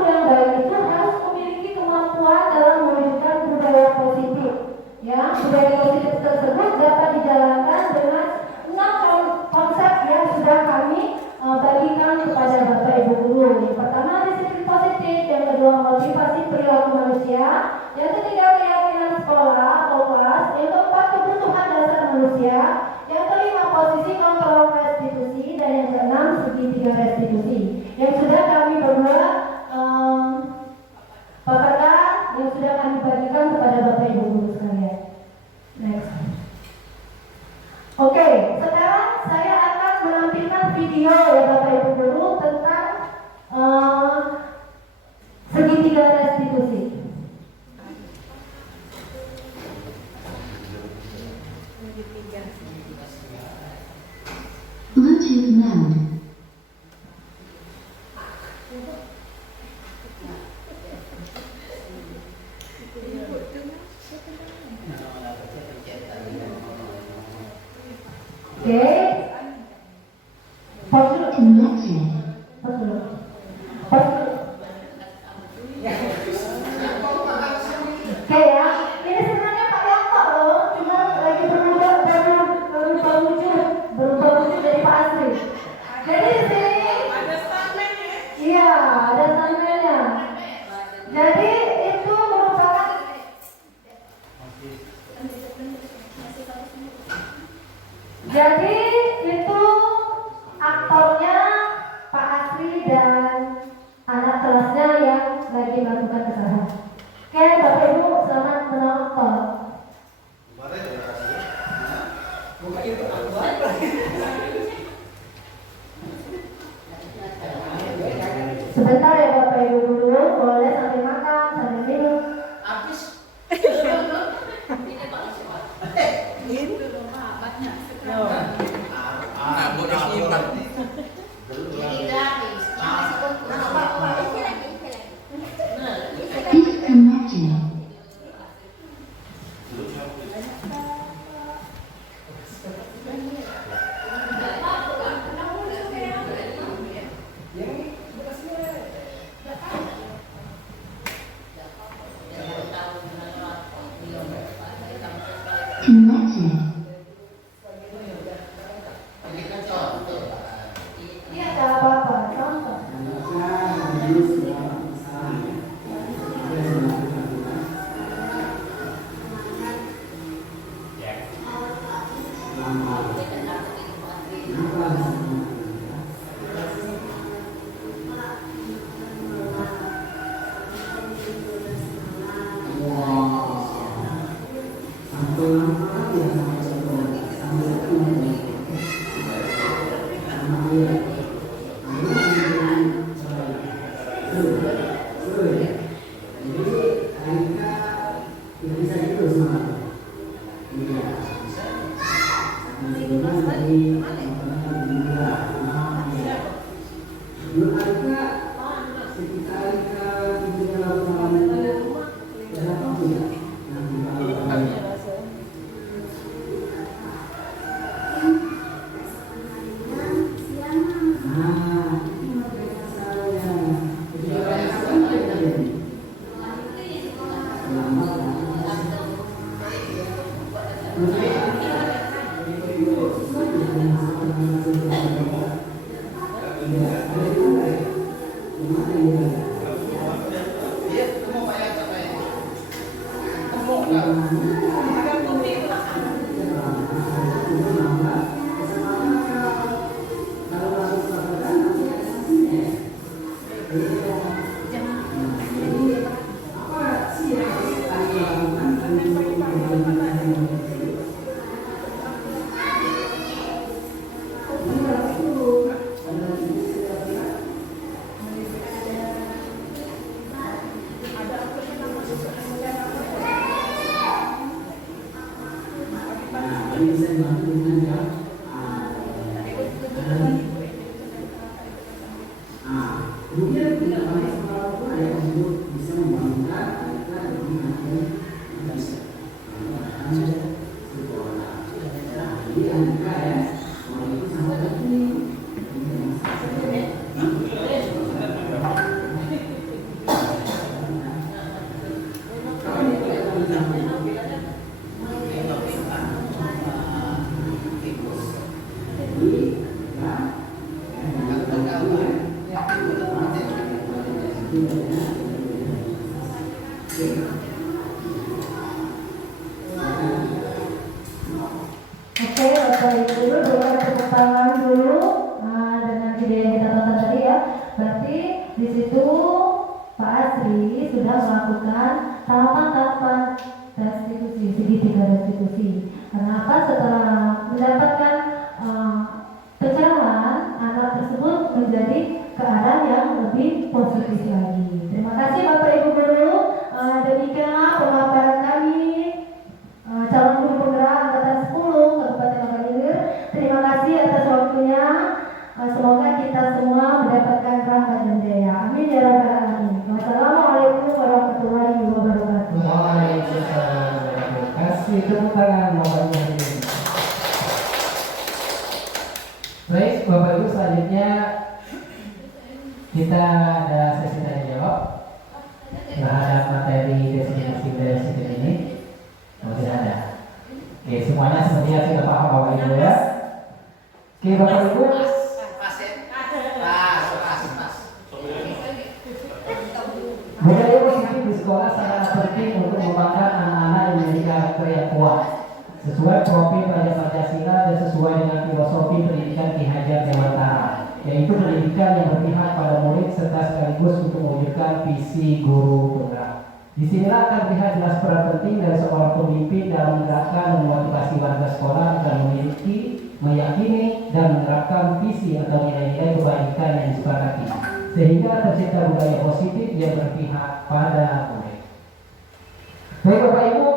yang baik itu harus memiliki kemampuan dalam mewujudkan budaya positif. Ya, budaya positif tersebut dapat dijalankan dengan 6 konsep yang sudah kami bagikan kepada Bapak Ibu guru. Yang pertama, disiplin positif. Yang kedua, motivasi perilaku manusia. Yang ketiga, keyakinan sekolah atau kelas. Yang keempat, kebutuhan dasar manusia. Yang kelima, posisi kontrol restitusi. Dan yang keenam, segitiga restitusi. Yang sudah kami berdua paparkan, yang sudah kami bagikan kepada Bapak Ibu guru sekalian. Next. Oke, sekarang saya akan menampilkan video ya Bapak Ibu guru tentang segitiga restitusi. Bluetooth mode. Oke. Pause dulu. Connected. Pause dulu. Pause dulu. Oke ya. Ini sebenarnya Pak Yanto loh, cuma lagi berubah wujud dari Pak Asri. Jadi di sini ada thumbnailnya. Iya, ada thumbnailnya. Jadi itu merupakan itu aktornya Pak Asri dan anak kelasnya yang lagi melakukan kesalahan. Oke, Bapak Ibu selamat menonton. Sebentar ya Bapak Ibu guru, boleh sambil makan, sambil minum. Ini ada apa-apa, contoh. Oke, Bapak Ibu, boleh tepuk tangan dulu. Nah, dengan video yang kita tonton tadi ya, berarti di situ Pak Asri sudah melakukan tahapan-tahapan restitusi, segitiga restitusi. Kenapa? Setelah mendapatkan pencerahan, anak tersebut menjadi keadaan yang lebih positif lagi. Terima kasih Bapak Ibu guru. Demikianlah pemaparan kami calon guru penggerak angkatan 10 Kabupaten Bangka Ilir. Terima kasih atas waktunya. Semoga kita semua mendapatkan rahmat dan jaya. Amin ya rabbal alamin. Wassalamualaikum warahmatullahi wabarakatuh. Waalaikumsalam. Kasih tepuk tangan Bapak Ibu. Baik, Bapak Ibu, selanjutnya kita ada sesi tanya jawab terhadap materi destinasi universitas ini. Oh, tidak ada. Oke, semuanya sepertinya sudah paham Bapak Ibu ya. Oke, Bapak Ibu. Budaya positif di sekolah sangat penting untuk mengembangkan anak-anak yang memiliki karakter yang kuat, sesuai profil pelajar Pancasila dan sesuai dengan filosofi pendidikan Ki Hajar Dewantara, yaitu pendidikan yang berpihak pada murid serta sekaligus untuk mewujudkan visi guru penggerak. Disinilah akan terlihat jelas peran penting dari seorang pemimpin dalam menggerakkan dan memotivasi warga sekolah agar memiliki, meyakini, dan menerapkan visi atau nilai-nilai kebajikan yang disepakati. sehingga tercipta budaya positif yang berpihak pada murid. Baik Bapak Ibu,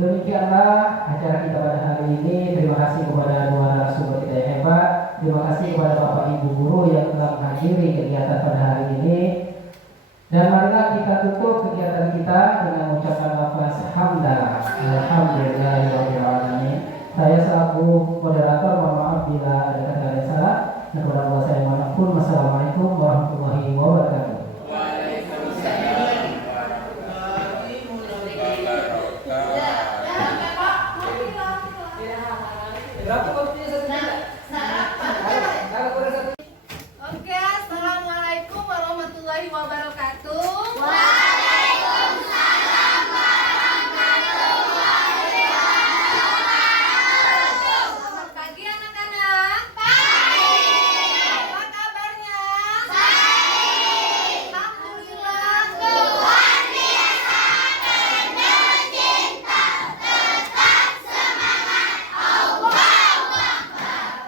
demikianlah acara kita pada hari ini. Terima kasih kepada dua narasumber kita yang hebat. Terima kasih kepada Bapak Ibu guru yang telah menghadiri kegiatan pada hari ini. Dan marilah kita tutup kegiatan kita dengan mengucapkan lafaz hamdalah. Alhamdulillahirobbilalamin. Saya selaku moderator mohon maaf bila ada kata yang salah. Dan kepada Allah saya manapun. Wassalamualaikum warahmatullahi wabarakatuh. Oke, assalamualaikum warahmatullahi wabarakatuh. Selamat pagi anak-anak. Apa kabarnya? Alhamdulillah.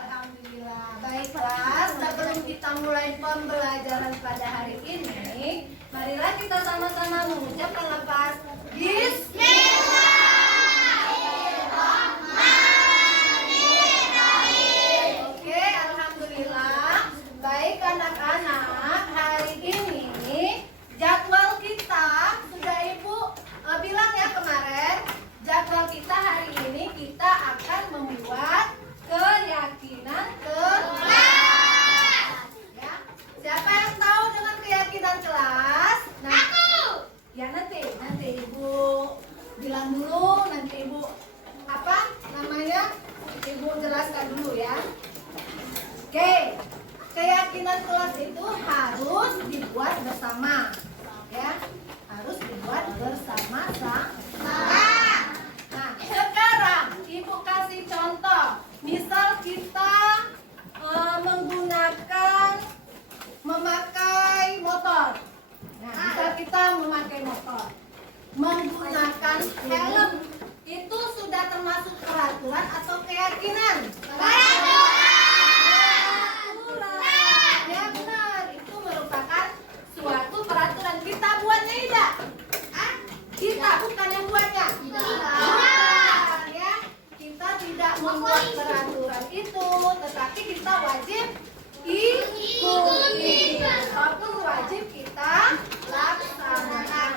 Alhamdulillah. Baiklah, sebelum kita mulai pembelajaran pada hari ini, marilah kita sama-sama mengucapkan lafaz Bismillahirrahmanirrahim. Oke, alhamdulillah. Baik anak-anak, hari ini jadwal kita sudah Ibu bilang ya kemarin. Jadwal kita hari ini kita akan membuat keyakinan kelas. Ya. Siapa yang tahu dengan keyakinan kelas? Ya nanti Ibu bilang dulu, nanti Ibu apa namanya? Ibu jelaskan dulu ya. Oke. Keyakinan kelas itu harus dibuat bersama. Ya. Harus dibuat bersama-sama. Nah, sekarang Ibu kasih contoh. Misal kita memakai motor. Nah, misal kita memakai motor, menggunakan helm, itu sudah termasuk peraturan atau keyakinan? Peraturan. Ya benar, itu merupakan suatu peraturan. Kita buatnya tidak? Kita bukan yang buatnya. Ya, kita tidak membuat peraturan itu, tetapi kita wajib ikuti. Walaupun wajib kita laksanakan.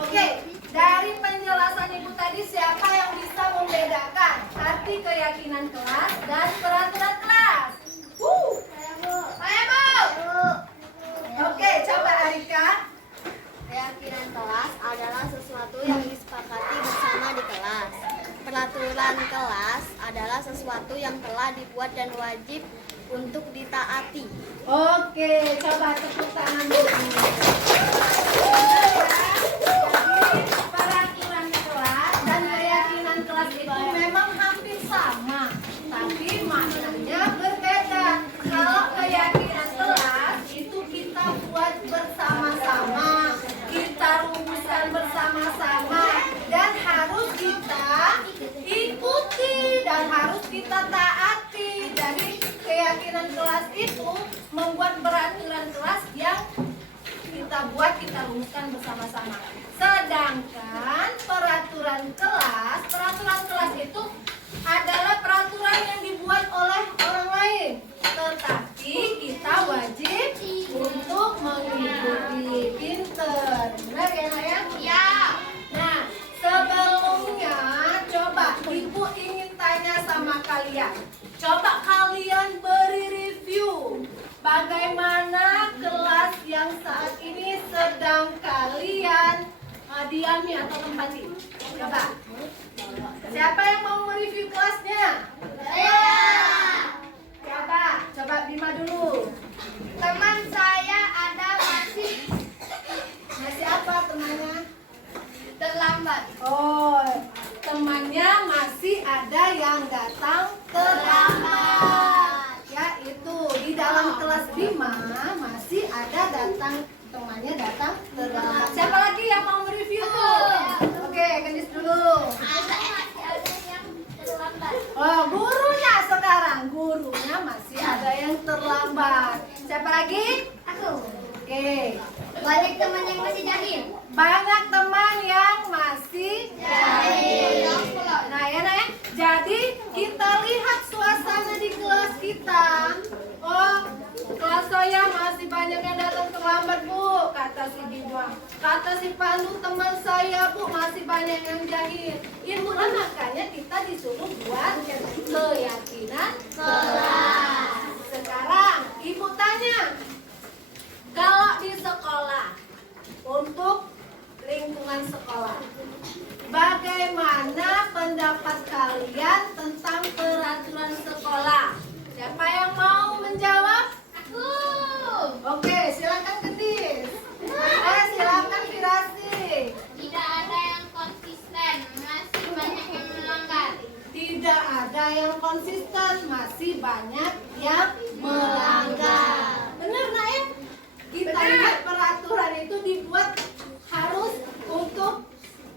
Oke, dari penjelasan Ibu tadi siapa yang bisa membedakan arti keyakinan kelas dan peraturan kelas? Saya Bu. Oke, coba Arika. Keyakinan kelas adalah sesuatu yang disepakati bersama di kelas. Peraturan kelas adalah sesuatu yang telah dibuat dan wajib untuk ditaati. Oke, coba tepuk tangan dulu. Jadi peraturan kelas dan keyakinan kelas itu memang hampir sama, tapi maknanya berbeda. Kalau keyakinan kelas itu kita buat bersama-sama, kita rumuskan bersama-sama, dan harus kita ikuti dan harus kita taati. Jadi keyakinan kelas itu membuat peraturan kelas yang kita buat, kita rumuskan bersama-sama. Sedangkan peraturan kelas itu adalah peraturan yang dibuat oleh orang lain, tetapi kita wajib untuk mengikuti. Pinter, benar ya Nak ya? Iya. Nah, sebelumnya coba Ibu ingin tanya sama kalian. Coba kalian beri review bagaimana kelas yang saat ini sedang kalian diami atau tempati. Coba. Siapa yang mau mereview kelasnya? Saya. Coba Bima dulu. Teman saya ada masih apa temannya? terlambat. Oh, temannya masih ada yang datang terlambat. Ya, itu di dalam kelas Bima masih ada temannya datang terlambat. Siapa lagi yang mau mereview tuh? Oke, Gendis dulu. Ada yang terlambat. Oh, gurunya sekarang. Gurunya masih ada yang terlambat. Siapa lagi? Aku. Oke. Banyak teman yang masih jahil. Banyak teman yang masih Jahil. Nah ya, nah ya. Jadi kita lihat suasana di kelas kita. Oh, kelas saya masih banyak yang datang terlambat, Bu, kata si Bima. Kata si Pandu, teman saya, Bu, masih banyak yang jahil. Itulah makanya kita disuruh buat keyakinan kelas. Sekarang Ibu tanya, kalau di sekolah, untuk lingkungan sekolah, bagaimana pendapat kalian tentang peraturan sekolah? Siapa yang mau menjawab? Aku. Oke, silakan Gendis. Silakan Firasi. Tidak ada yang konsisten, masih banyak yang melanggar. Tidak ada yang konsisten, masih banyak yang melanggar. Benar, Nak ya? Kita lihat peraturan itu dibuat harus untuk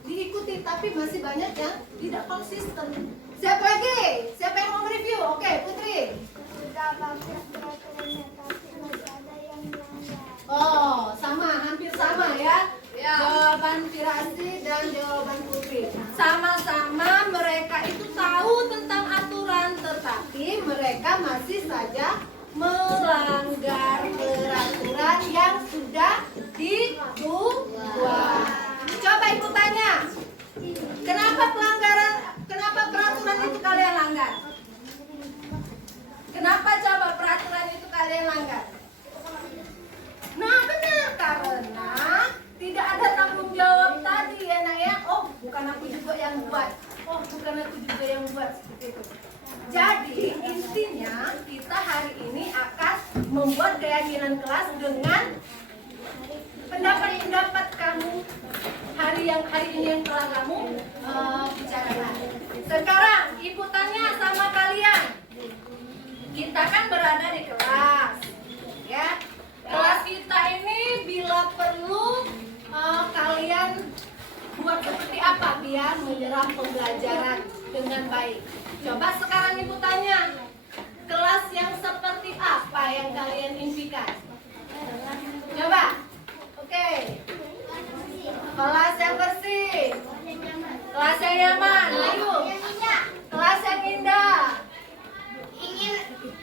diikuti, tapi masih banyak yang tidak konsisten. Siapa lagi? Siapa yang mau review? Oke, Putri. Sudah bagus peraturannya, tapi masih ada yang melanggar. Oh, sama, hampir sama ya. Jawaban Firasi dan jawaban Putri. Sama-sama mereka itu tahu tentang aturan, tetapi mereka masih saja melanggar peraturan yang sudah dibuat. Coba Ibu tanya, kenapa peraturan itu kalian langgar? Kenapa coba peraturan itu kalian langgar? Nah benar, karena tidak ada tanggung jawab tadi ya Nak ya. Oh bukan aku juga yang buat. Oh bukan aku juga yang buat, seperti itu. Jadi intinya kita hari ini akan membuat keyakinan kelas dengan pendapat-pendapat kamu hari ini yang telah kamu bicarakan. Sekarang Ibu tanya sama kalian. Kita kan berada di kelas, ya. Kelas kita ini bila perlu kalian buat seperti apa biar menyerap pembelajaran dengan baik. Coba sekarang Ibu tanya, kelas yang seperti apa yang kalian impikan? Coba. Oke. Kelas yang bersih. Kelas yang nyaman. Ayo. Kelas yang indah. Ingin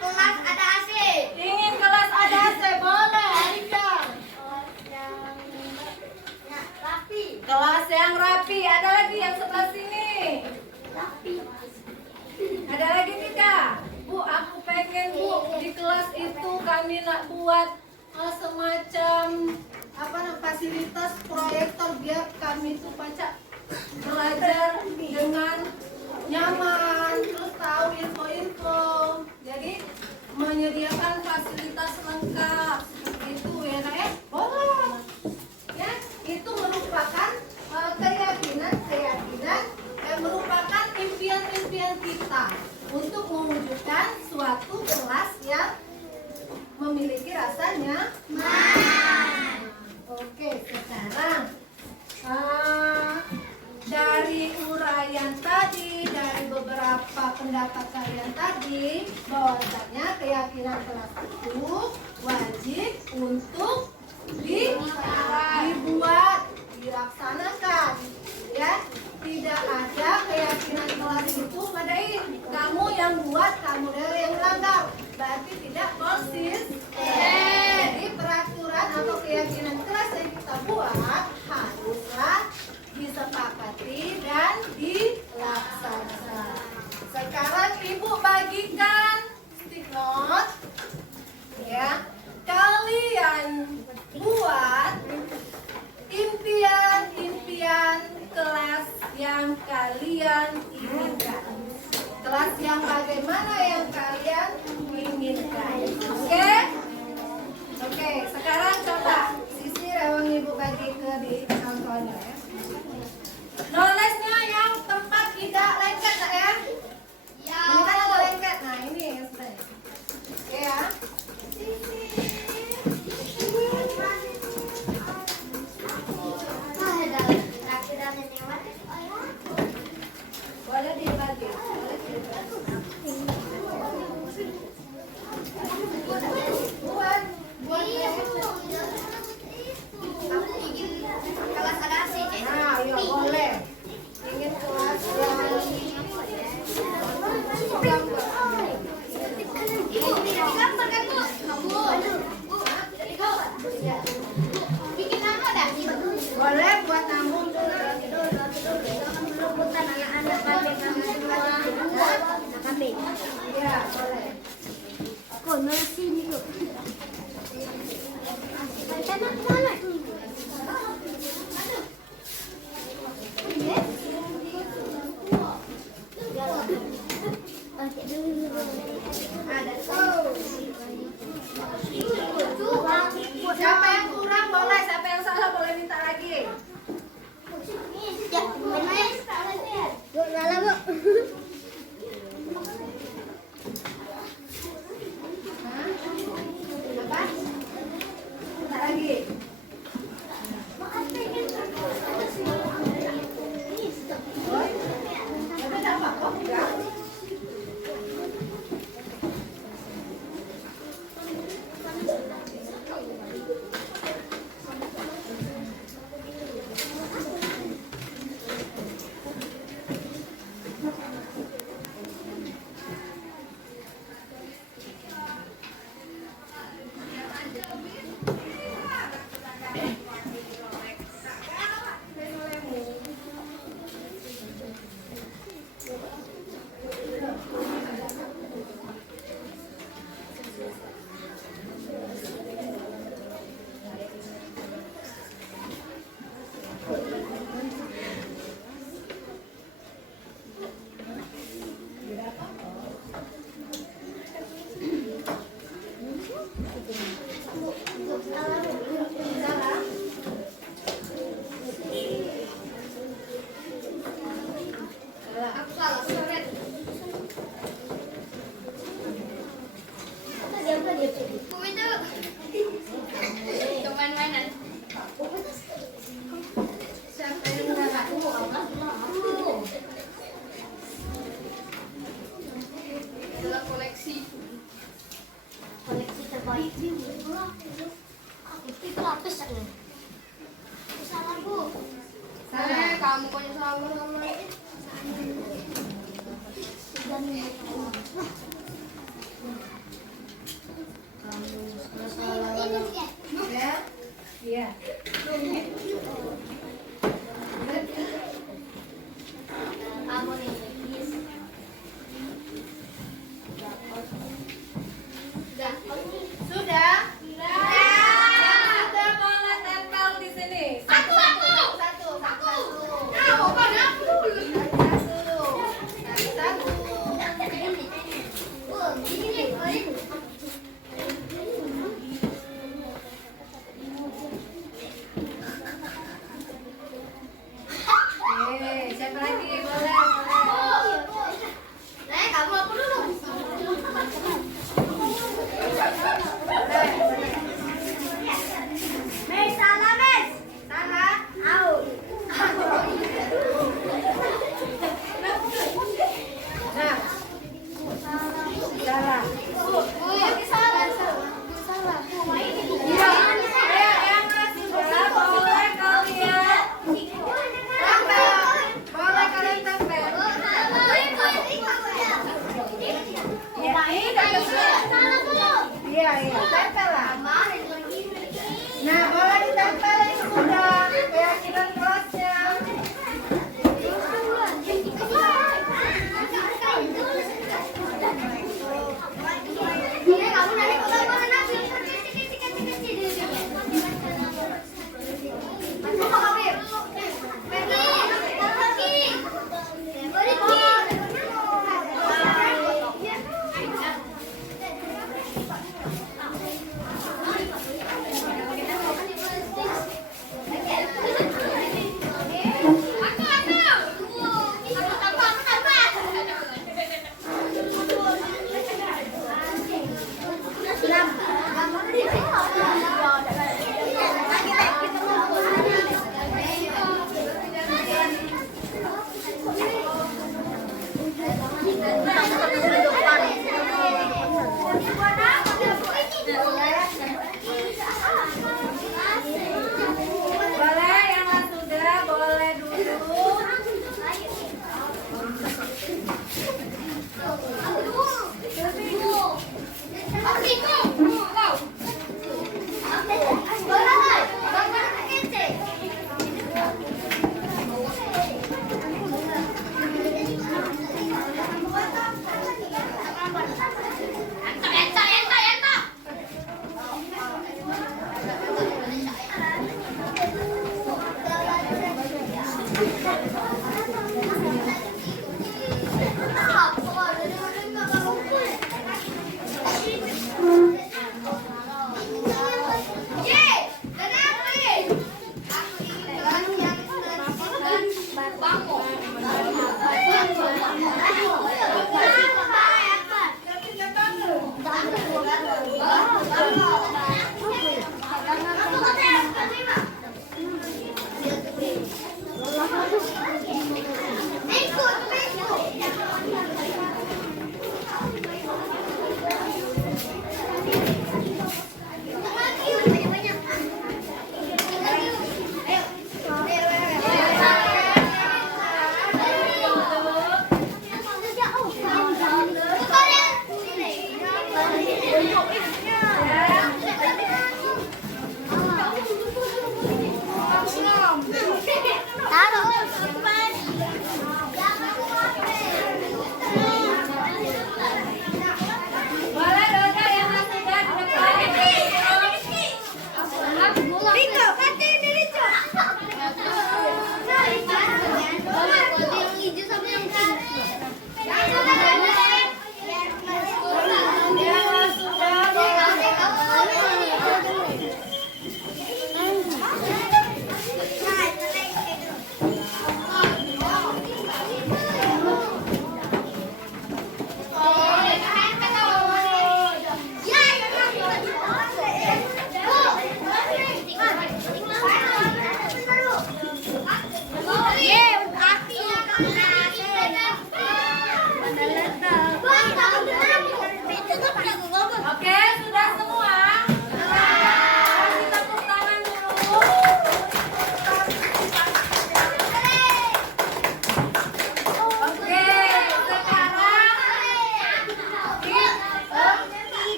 kelas ada AC. Ingin kelas ada AC, boleh, Arika. Rapi. Kelas yang rapi. Ada lagi yang sebelah sini. Rapi. Ada lagi tidak? Bu, aku pengen Bu di kelas itu kami nak buat semacam fasilitas proyektor biar kami itu baca belajar dengan nyaman, terus tahu info-info. Jadi menyediakan fasilitas lengkap itu ya Nak ya. Boleh. Ya, itu merupakan keyakinan yang merupakan impian-impian kita untuk mewujudkan suatu kelas yang memiliki rasa nyaman. Oke, sekarang dari uraian tadi, dari beberapa pendapat kalian tadi, bahwasanya keyakinan kelas itu wajib untuk dibuat, dilaksanakan, ya. Tidak ada keyakinan kelas itu ngadain kamu yang buat, kamu dari yang melanggar, berarti tidak konsisten. Jadi peraturan atau keyakinan kelas yang kita buat haruslah disepakati dan dilaksanakan. Sekarang Ibu bagikan stick note, ya. Kalian buat impian-impian kelas yang kalian inginkan. Kelas yang bagaimana yang kalian inginkan. Oke? Oke, sekarang coba Sisi Rewang Ibu bagi ke di contohnya ya. Knowledge-nya yang tempat tidak lengket tak ya? Ya. Ini kan ada lengket. Nah, ini yang sebenarnya. Oke ya. Boleh dibagi. Siapa yang kurang boleh, siapa yang salah boleh minta lagi. Ya, Bu, lala, Bu. Apa? Minta lagi. Tapi ada apa kok? Enggak. Aku salah, sorry. Bu itu main-mainan. Siapa yang enggak? Adalah koleksi terbaik. Itu lapis ya. Salah, Bu. Salah. Kamu kok yang salah sama. Ya? Iya. Kamu nih. Sudah? Sudah boleh tempel di sini. Satu. Tahu kan aku? Satu.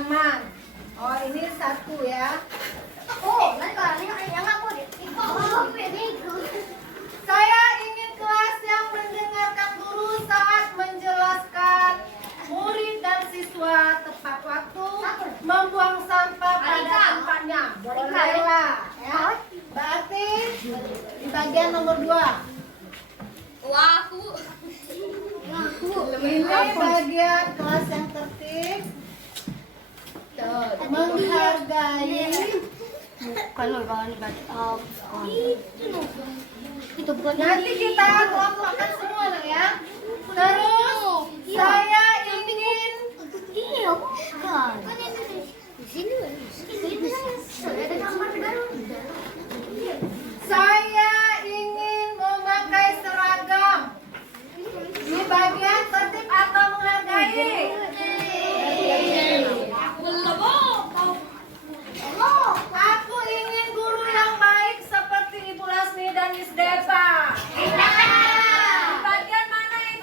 nyaman. Oh, ini satu ya. Saya ingin kelas yang mendengarkan guru saat menjelaskan, murid dan siswa tepat waktu membuang sampah pada tempatnya. Bolehlah ya. Berarti di bagian nomor 2. Ini bagian kelas yang tertib. Menghargai. Nanti kita kelompokkan semua lah ya. Terus saya ingin memakai seragam. Di bagian tertib atau menghargai? Aku ingin guru yang baik seperti Ibu Lasmi dan Miss Deva. Di bagian mana ini?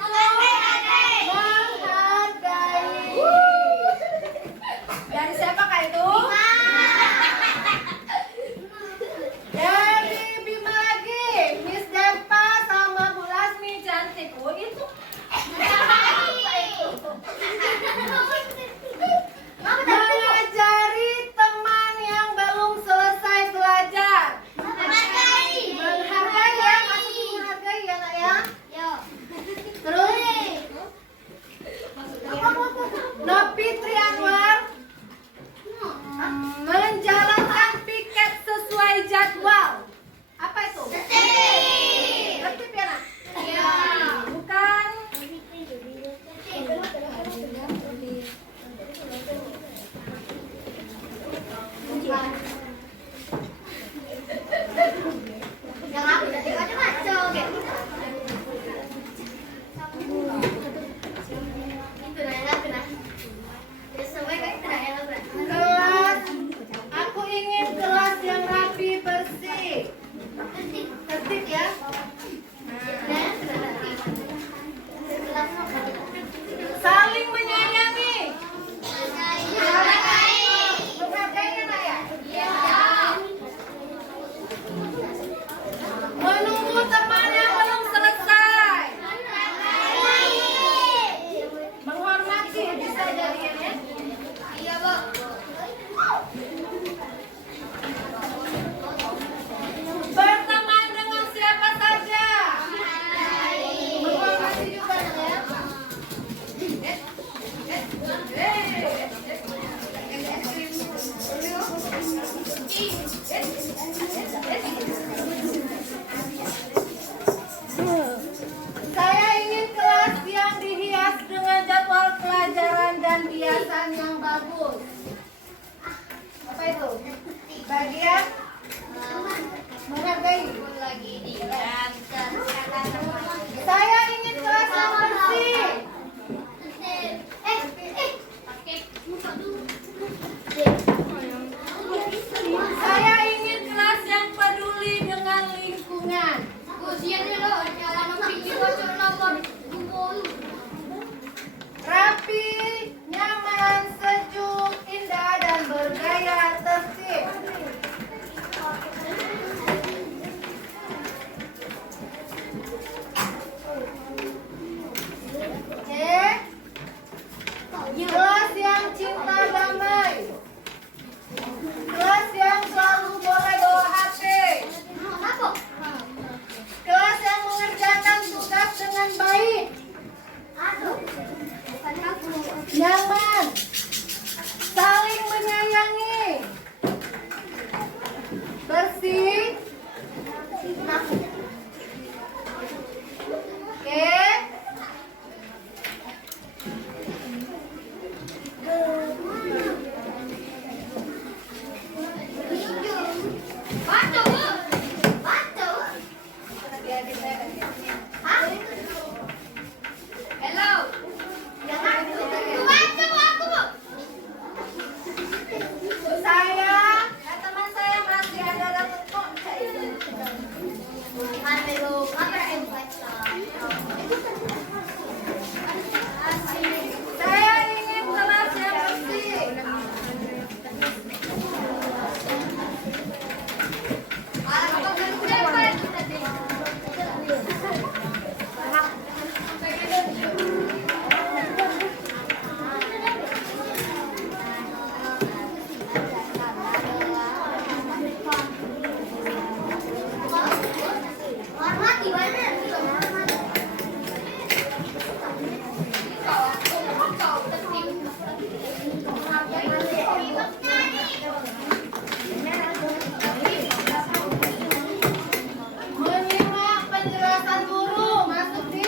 Menyimak penjelasan guru, masuk di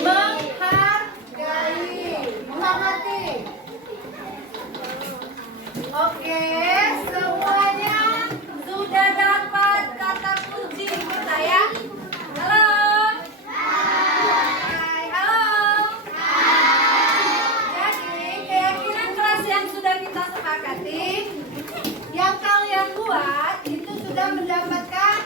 menghargai, menghormati. Oke, semuanya sudah dapat kata kunci kita ya. Halo. Hai, halo. Jadi, keyakinan kelas yang sudah kita sepakati, yang kalian buat itu sudah mendapatkan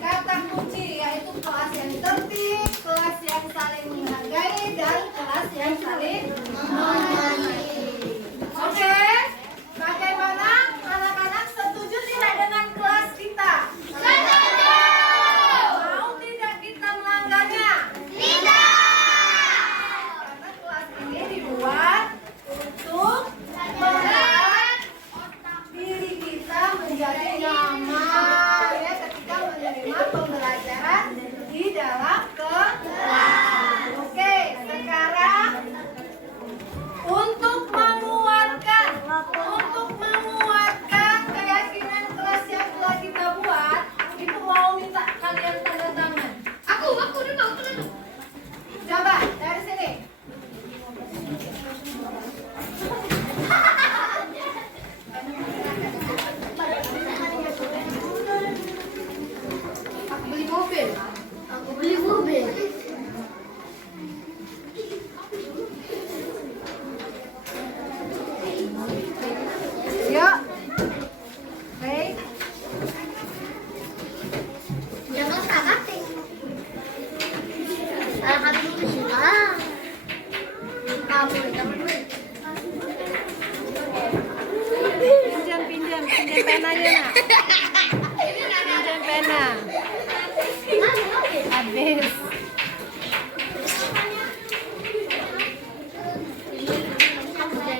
kata kunci, yaitu kelas yang tertib, kelas yang saling menghargai, dan kelas yang saling menghormati. Oke, bagaimana anak-anak, setuju tidak dengan kelas kita? Setuju! Mau tidak kita melanggarnya? Tidak! Karena kelas ini dibuat untuk membuat diri kita menjadi nyaman ya ketika menerima pembelajaran di dalam kelas. Oke, sekarang untuk menguatkan keyakinan kelas yang telah kita buat, itu mau minta kalian tanda tangan. Aku dulu. Coba dari sini. Aku beli mobil. Yuk. Baik. Jangan salah sih. Aku dulu lah. Kamu jangan dulu. Pinjam penanya nak. Pinjam pena. Habis. Oke.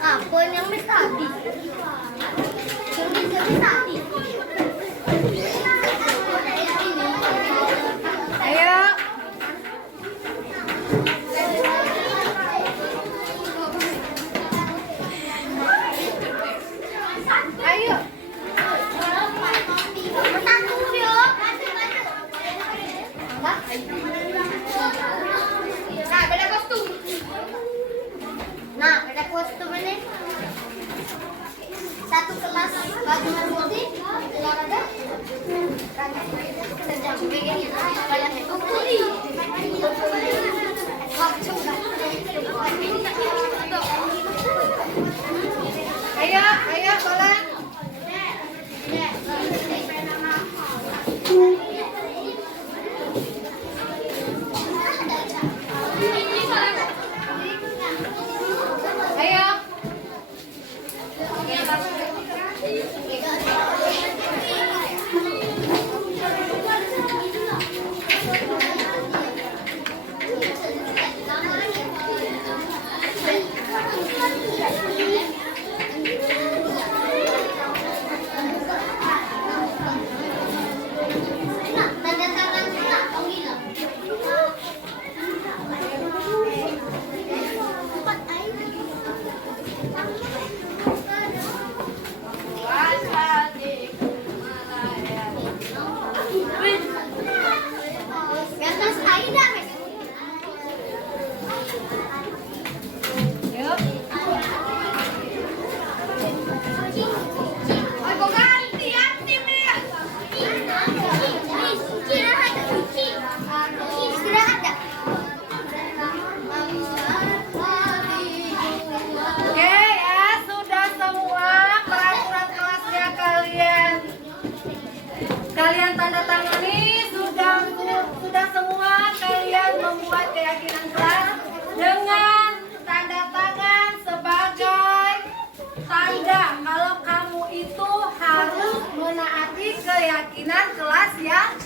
Apa yang tadi? Tadi. Ayo. Ayo. Nah, beda kostum ini. Satu kelas bagian putih, olahraga. Sejam begini, kalian itu putih. Ayo, bola. Ayo. dengan kelas yang